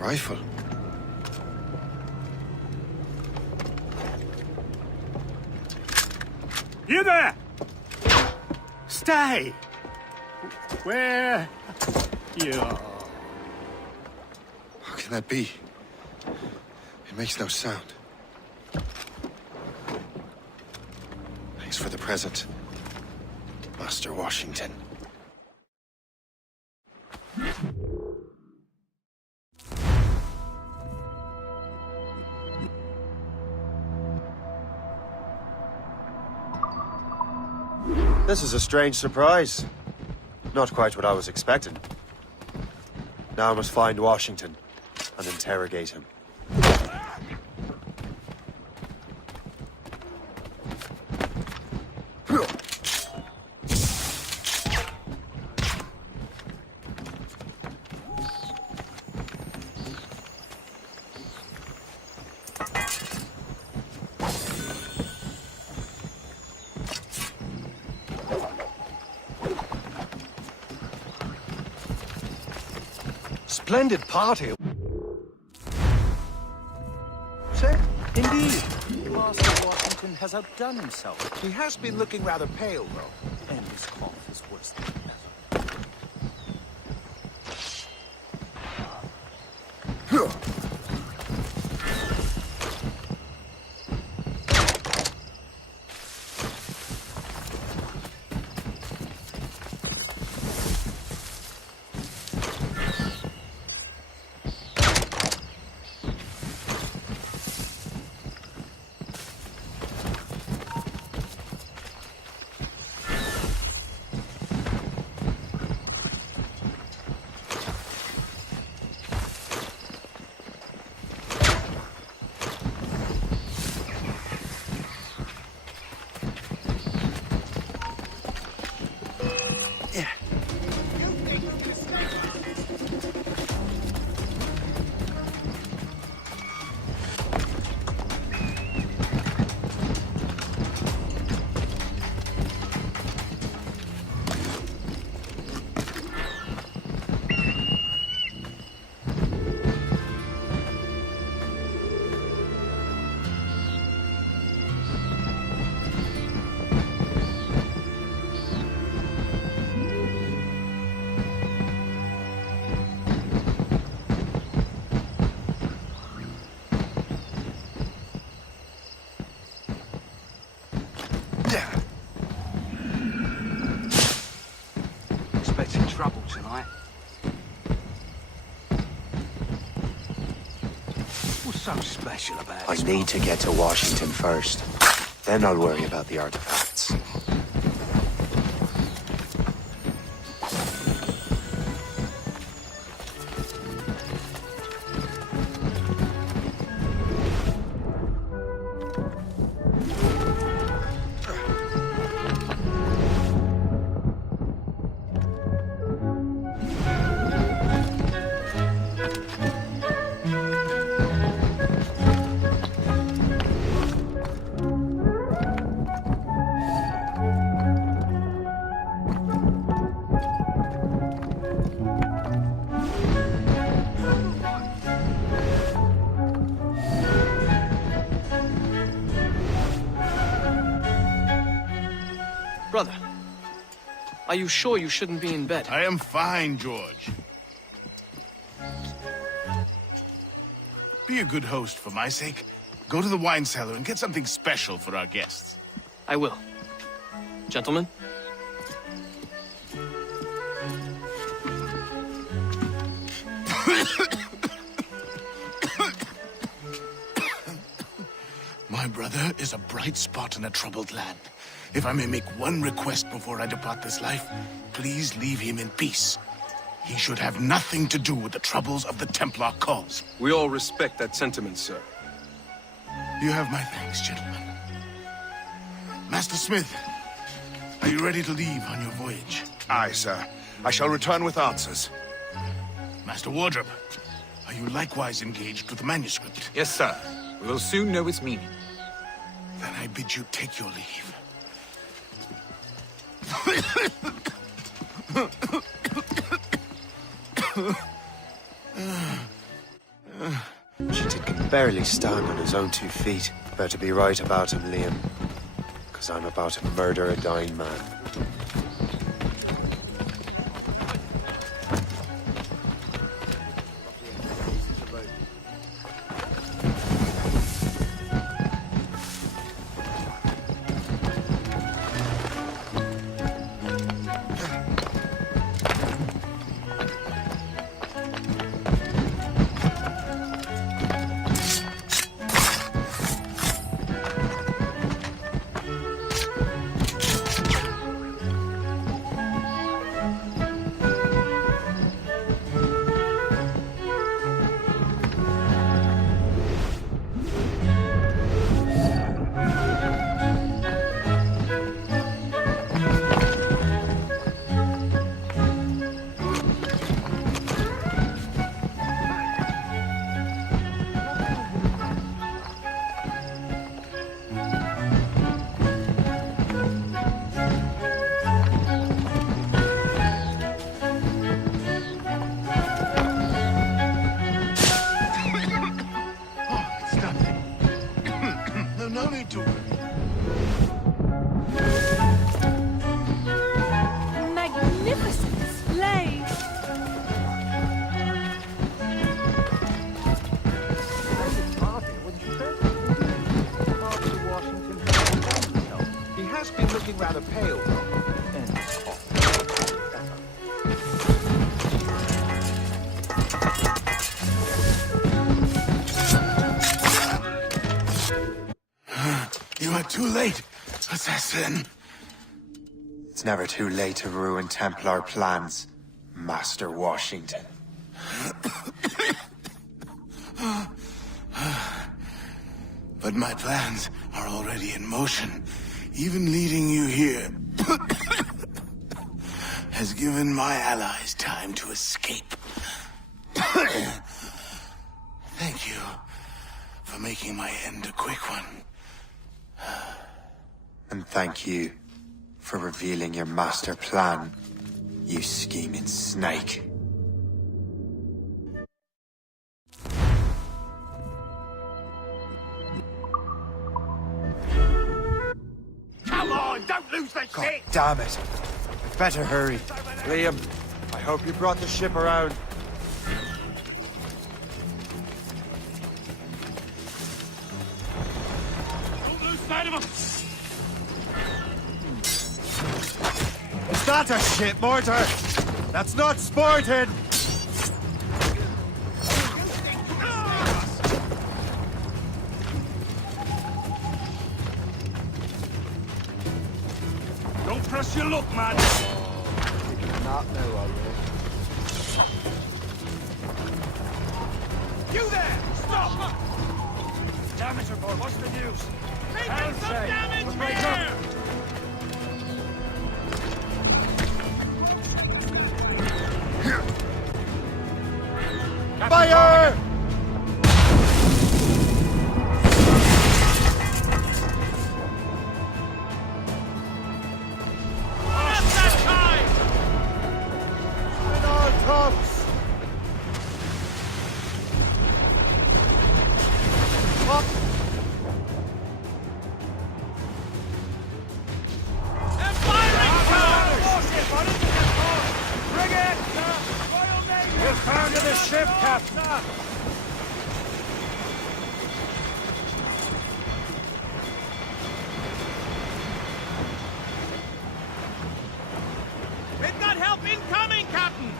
rifle? You there! Stay! Where you are? How can that be? It makes no sound. Thanks for the present, Master Washington. This is a strange surprise. Not quite what I was expecting. Now I must find Washington and interrogate him. Splendid party. Sir, indeed. Master Washington has outdone himself. He has been looking rather pale, though. And his cough is worse than so special about I need to get to Washington first. Then I'll worry about the artifacts. Brother, are you sure you shouldn't be in bed? I am fine, George. Be a good host for my sake. Go to the wine cellar and get something special for our guests. I will. Gentlemen? My brother is a bright spot in a troubled land. If I may make one request before I depart this life, please leave him in peace. He should have nothing to do with the troubles of the Templar cause. We all respect that sentiment, sir. You have my thanks, gentlemen. Master Smith, are you ready to leave on your voyage? Aye, sir. I shall return with answers. Master Wardrop, are you likewise engaged with the manuscript? Yes, sir. We will soon know its meaning. Then I bid you take your leave. Washington can barely stand on his own 2 feet. Better be right about him, Liam. Because I'm about to murder a dying man. No need to worry. Magnificent display! He has been looking rather pale, though. And You are too late, assassin. It's never too late to ruin Templar plans, Master Washington. But my plans are already in motion. Even leading you here has given my allies time to escape. Thank you for making my end a quick one. And thank you for revealing your master plan, you scheming snake. Come on, don't lose the God shit! damn it. I'd better hurry. Liam, I hope you brought the ship around. Don't lose sight of him! Is that a ship mortar? That's not sporting! dangerous you look, man! Not know, are You there! Stop! Damage report, what's the news? Taking some damage here! Fire! We've got help incoming, Captain!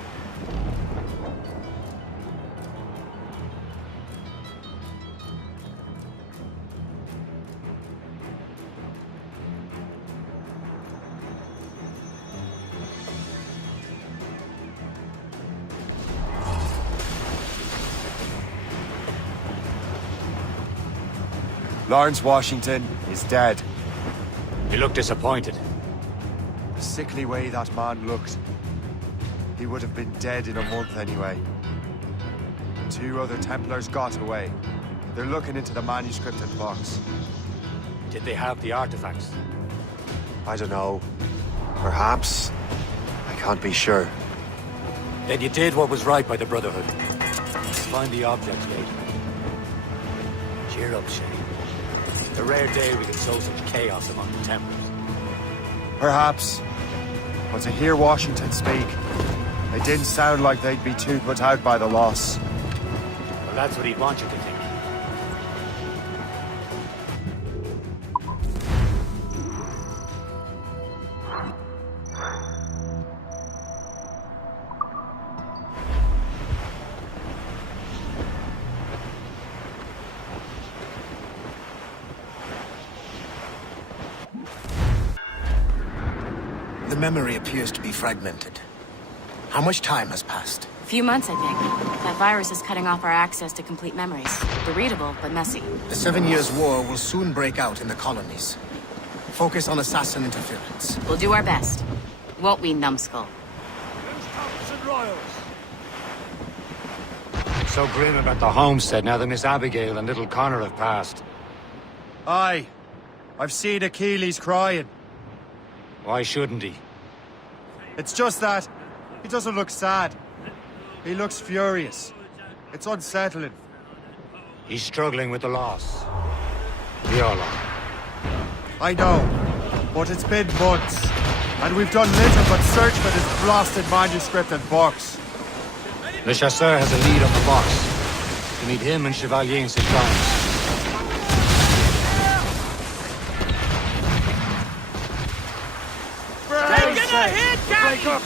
Lawrence Washington is dead. You look disappointed. The sickly way that man looked. He would have been dead in a month anyway. 2 other Templars got away. They're looking into the manuscript and box. Did they have the artifacts? I don't know. Perhaps. I can't be sure. Then you did what was right by the Brotherhood. Find the object, Yate. Cheer up, Shay. It's a rare day we can sow such chaos among the Templars. Perhaps. But to hear Washington speak, it didn't sound like they'd be too put out by the loss. Well, that's what he'd want you to think. The memory appears to be fragmented. How much time has passed? A few months, I think. That virus is cutting off our access to complete memories. They're readable, but messy. The 7 Years' War will soon break out in the colonies. Focus on assassin interference. We'll do our best. Won't we, numbskull? I'm so grim about the homestead now that Miss Abigail and little Connor have passed. Aye. I've seen Achilles crying. Why shouldn't he? It's just that he doesn't look sad. He looks furious. It's unsettling. He's struggling with the loss. We all are. I know, but it's been months, and we've done little but search for this blasted manuscript and box. Le Chasseur has a lead on the box. To meet him and Chevalier in St. John's. Taking a hit, Captain!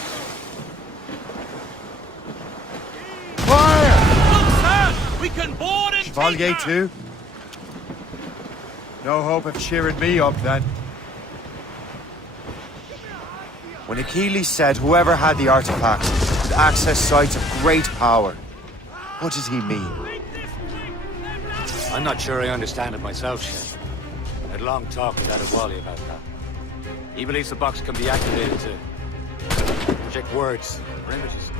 Fire! Look, sir! We can board and Chevalier take her! too? No hope of cheering me up then. When Achilles said whoever had the artifact could access sites of great power, what did he mean? I'm not sure I understand it myself, Shay. I had a long talk with Adewale about that. He believes the box can be activated to project words or images.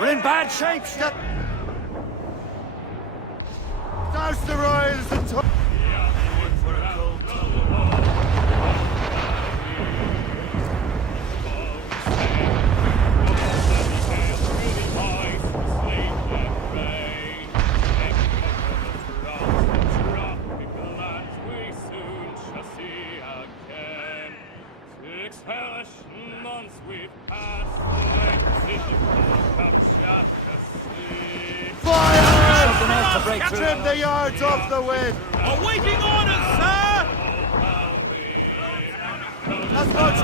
We're in bad shape. Douse the royals and trim the yards off the wind! Awaiting orders, sir! As much...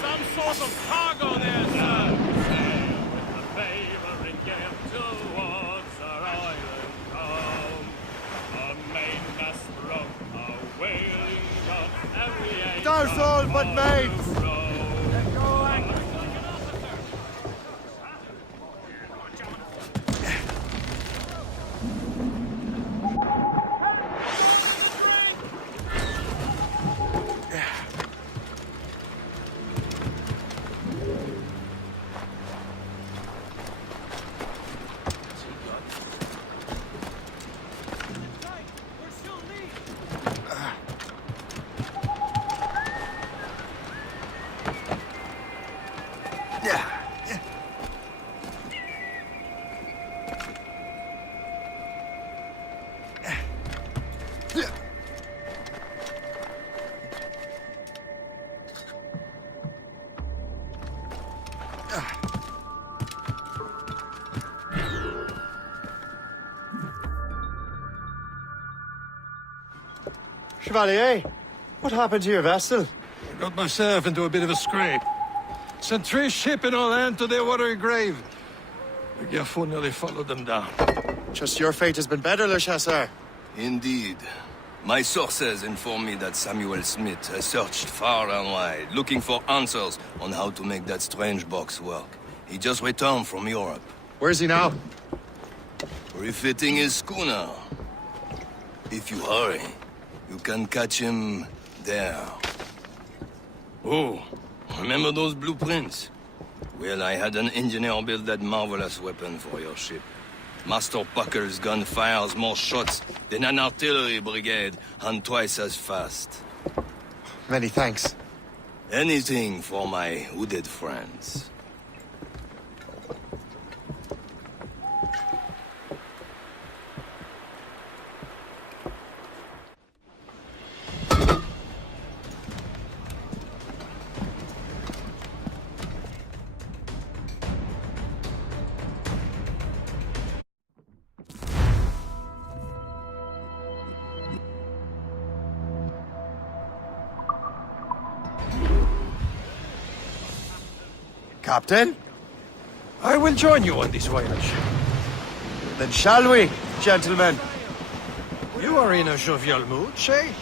Some sort of cargo there, sir! Sail with the favouring gale towards our island home. A mainmast broke, a whaling gun, and we ain't Douse all but mates! Let go, anchor! Chevalier, what happened to your vessel? I got myself into a bit of a scrape. Sent 3 ships in our land to their watery grave. The Gerfaut nearly followed them down. Just your fate has been better, Le Chasseur. Indeed. My sources inform me that Samuel Smith has searched far and wide, looking for answers on how to make that strange box work. He just returned from Europe. Where's he now? Refitting his schooner. If you hurry, you can catch him there. Oh, remember those blueprints? Well, I had an engineer build that marvelous weapon for your ship. Master Puckle's gun fires more shots than an artillery brigade, and twice as fast. Many thanks. Anything for my hooded friends. Captain? I will join you on this voyage. Then shall we, gentlemen? You are in a jovial mood, Shay?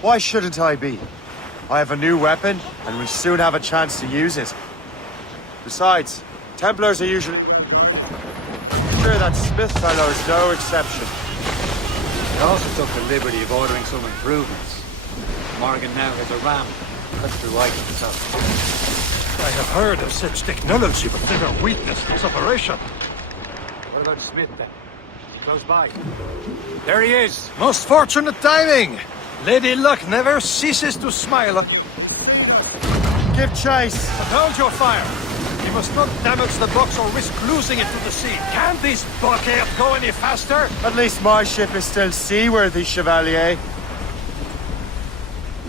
Why shouldn't I be? I have a new weapon, and we soon have a chance to use it. Besides, Templars are usually... Sure, that Smith fellow is no exception. He also took the liberty of ordering some improvements. Morgan now has a ram. That's the right at the top. I have heard of such technology, but never witnessed its operation. What about Smith, then? Close by. There he is! Most fortunate timing! Lady Luck never ceases to smile. Give chase! But hold your fire! We must not damage the box or risk losing it to the sea. Can this blockade go any faster? At least my ship is still seaworthy, Chevalier.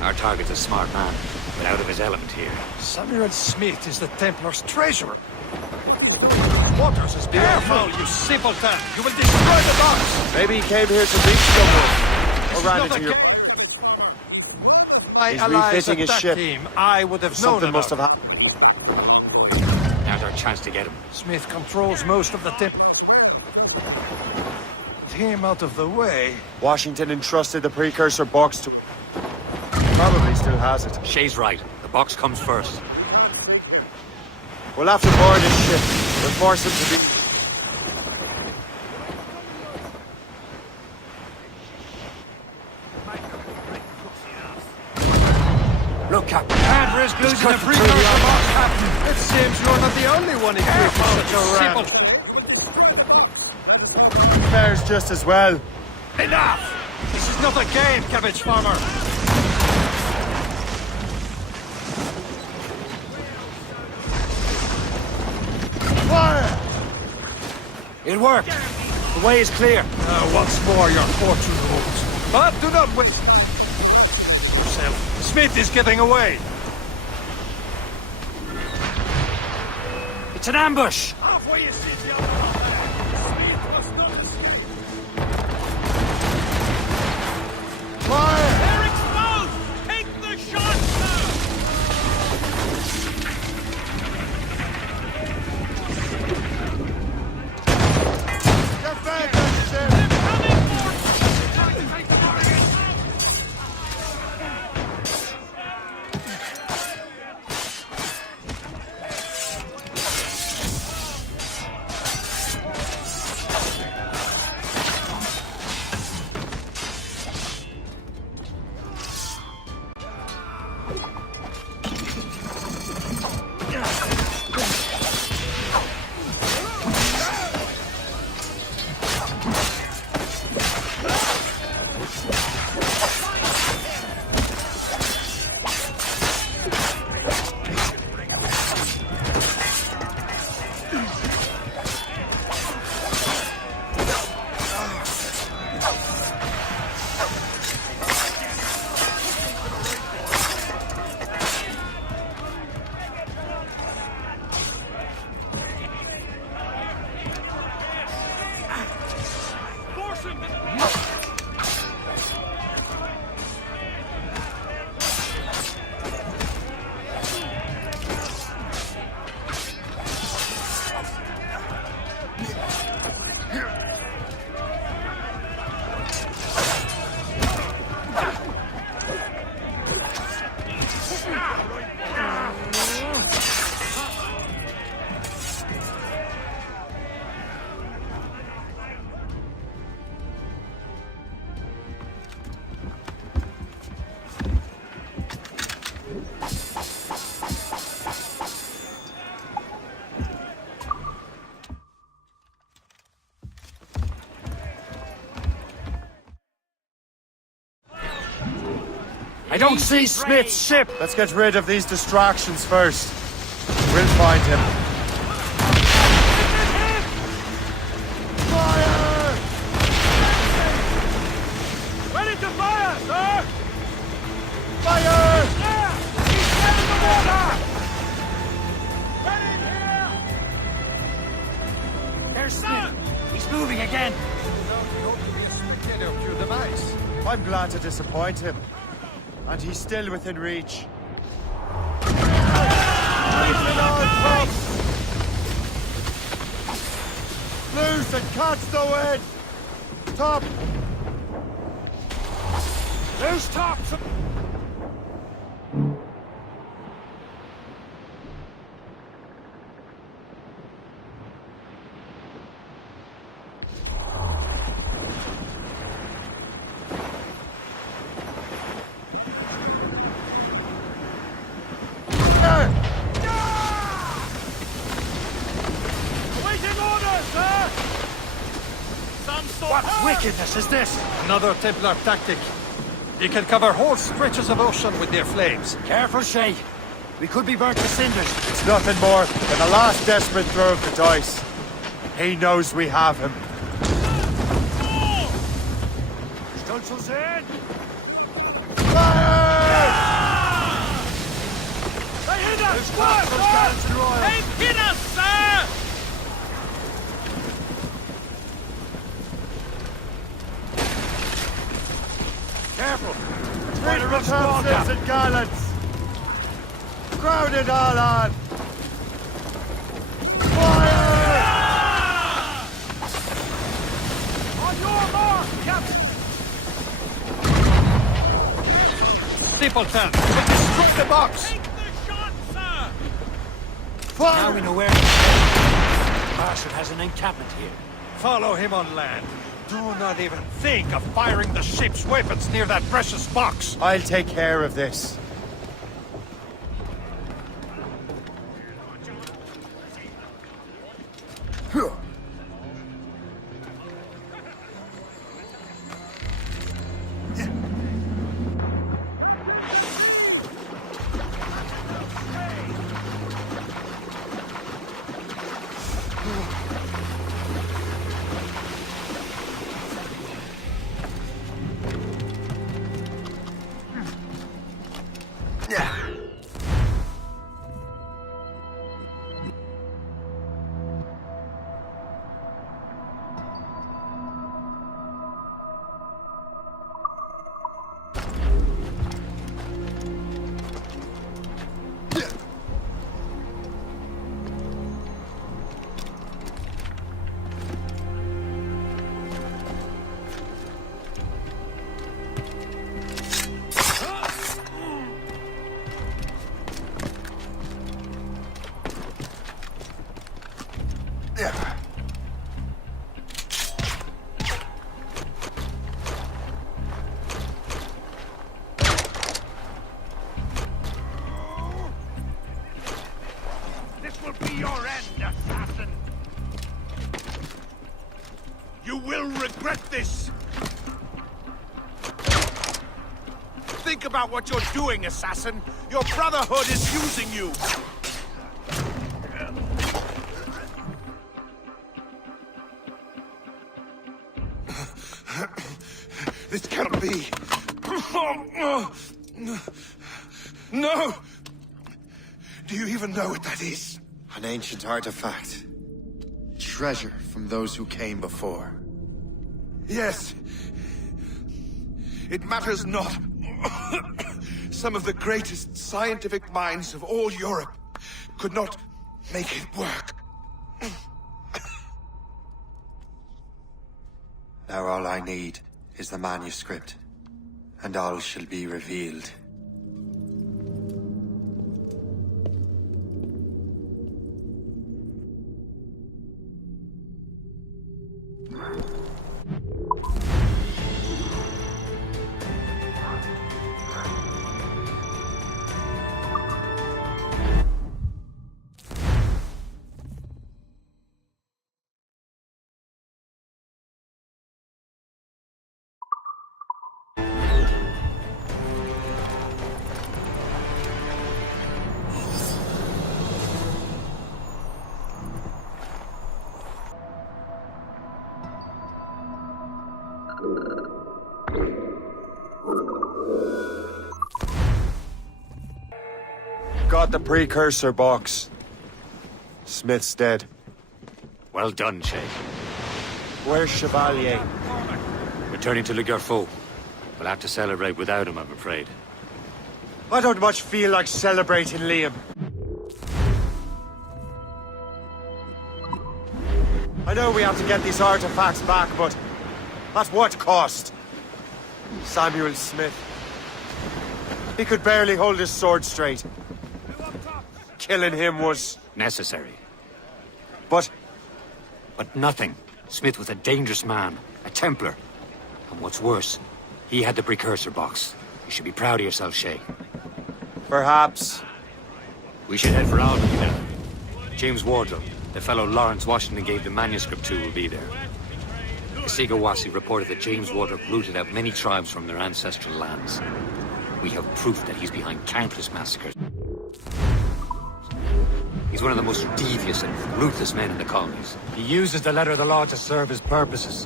Our target's a smart man, but out of his element here. Samuel Smith is the Templar's treasurer. Waters is careful, you simpleton! You will destroy the box! Maybe he came here to reach someone. Or ran into your... He's refitting his ship. Team, I would have known Something must have happened. Now's our chance to get him. Smith controls most of the team out of the way. Washington entrusted the precursor box to... Probably still has it. Shay's right. The box comes first. We'll have to board his ship. We'll force him to be... Imagine a precursor box, Captain. It seems you're not the only one equipped with such a simple... Fares just as well. Enough! This is not a game, cabbage farmer. Fire! It worked. The way is clear. Once more, your fortune holds. But do not wait. Yourself. Smith is getting away. It's an ambush. Halfway you see the Fire! They're exposed! Take the shot, sir! Get back, ship! I don't see Smith's ship. Let's get rid of these distractions first. We'll find him. Fire! Ready to fire, sir! Fire! There! He's dead in the water! Get in here! There's Smith. He's moving again. I'm glad to disappoint him. And he's still within reach. Loose and catch the wind! Top! Loose tops. What wickedness is this? Another Templar tactic. They can cover whole stretches of ocean with their flames. Careful, Shay. We could be burnt to cinders. It's nothing more than a last desperate throw of the dice. He knows we have him. Stutzel's in. Fire! They hit us! What, sir? They hit us, sir! Careful. Treat the Thompsons and Gallants! Crowd it all on! Fire! On your mark, Captain! Stapleton, we destroy the box! Take the shot, sir! Fire! Now we know where Marshall has an encampment here. Follow him on land. Do not even think of firing the ship's weapons near that precious box. I'll take care of this. You will regret this! Think about what you're doing, assassin! Your Brotherhood is using you! This cannot be! No! Do you even know what that is? An ancient artifact. Treasure from those who came before. Yes. It matters not. Some of the greatest scientific minds of all Europe could not make it work. Now all I need is the manuscript, and all shall be revealed. Got the precursor box. Smith's dead. Well done, Shay. Where's Chevalier? Returning to Le Garfou. We'll have to celebrate without him, I'm afraid. I don't much feel like celebrating, Liam. I know we have to get these artifacts back, but at what cost? Samuel Smith. He could barely hold his sword straight. Killing him was... necessary. But nothing. Smith was a dangerous man, a Templar. And what's worse, he had the precursor box. You should be proud of yourself, Shay. Perhaps. We should head for Albany then. James Wardle, the fellow Lawrence Washington gave the manuscript to, will be there. Kasigawasi reported that James Wardle rooted out many tribes from their ancestral lands. We have proof that he's behind countless massacres. He's one of the most devious and ruthless men in the colonies. He uses the letter of the law to serve his purposes.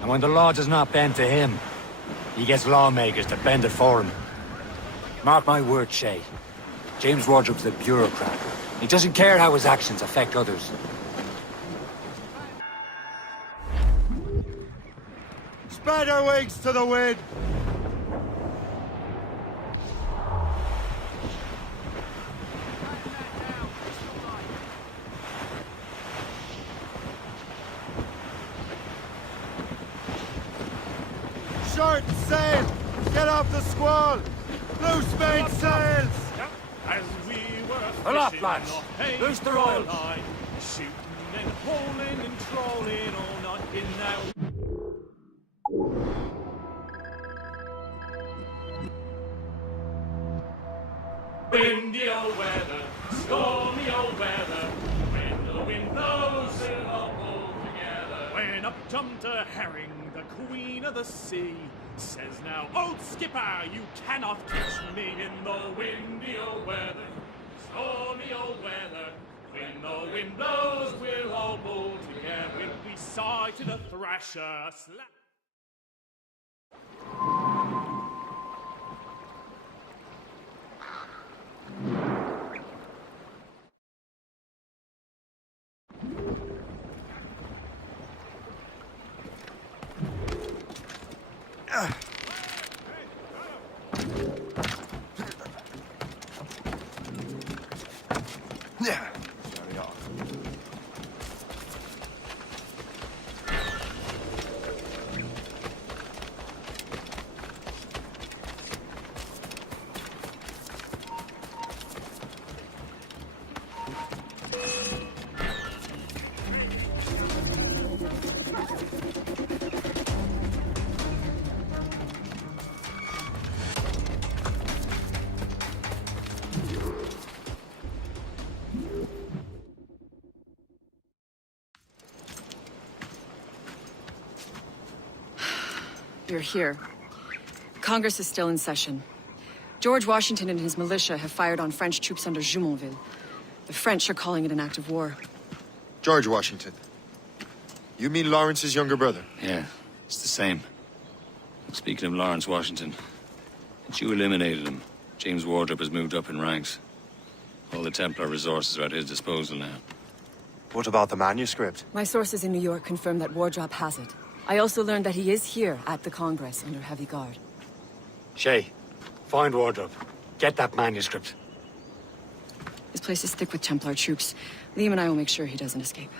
And when the law does not bend to him, he gets lawmakers to bend it for him. Mark my word, Shay. James Wardrop's a bureaucrat. He doesn't care how his actions affect others. Spread our wings to the wind! Short sail! Get off the squall! Loose mainsails! As we were Aloft, fishing lads. on a Loose the royals. line, shooting and hauling and trolling all night in that windy old weather, stormy old weather. When the wind blows, we'll all pull together. When up jumped a herring, the queen of the sea, says now, old skipper, you cannot catch me in the windy old weather, stormy old weather. When the wind blows, we'll all pull together. When we sighted a thrasher, slap. You're here. Congress is still in session. George Washington and his militia have fired on French troops under Jumonville. The French are calling it an act of war. George Washington. You mean Lawrence's younger brother? Yeah, it's the same. Speaking of Lawrence Washington, since you eliminated him, James Wardrop has moved up in ranks. All the Templar resources are at his disposal now. What about the manuscript? My sources in New York confirm that Wardrop has it. I also learned that he is here at the Congress under heavy guard. Shay, find Wardrop. Get that manuscript. This place is thick with Templar troops. Liam and I will make sure he doesn't escape.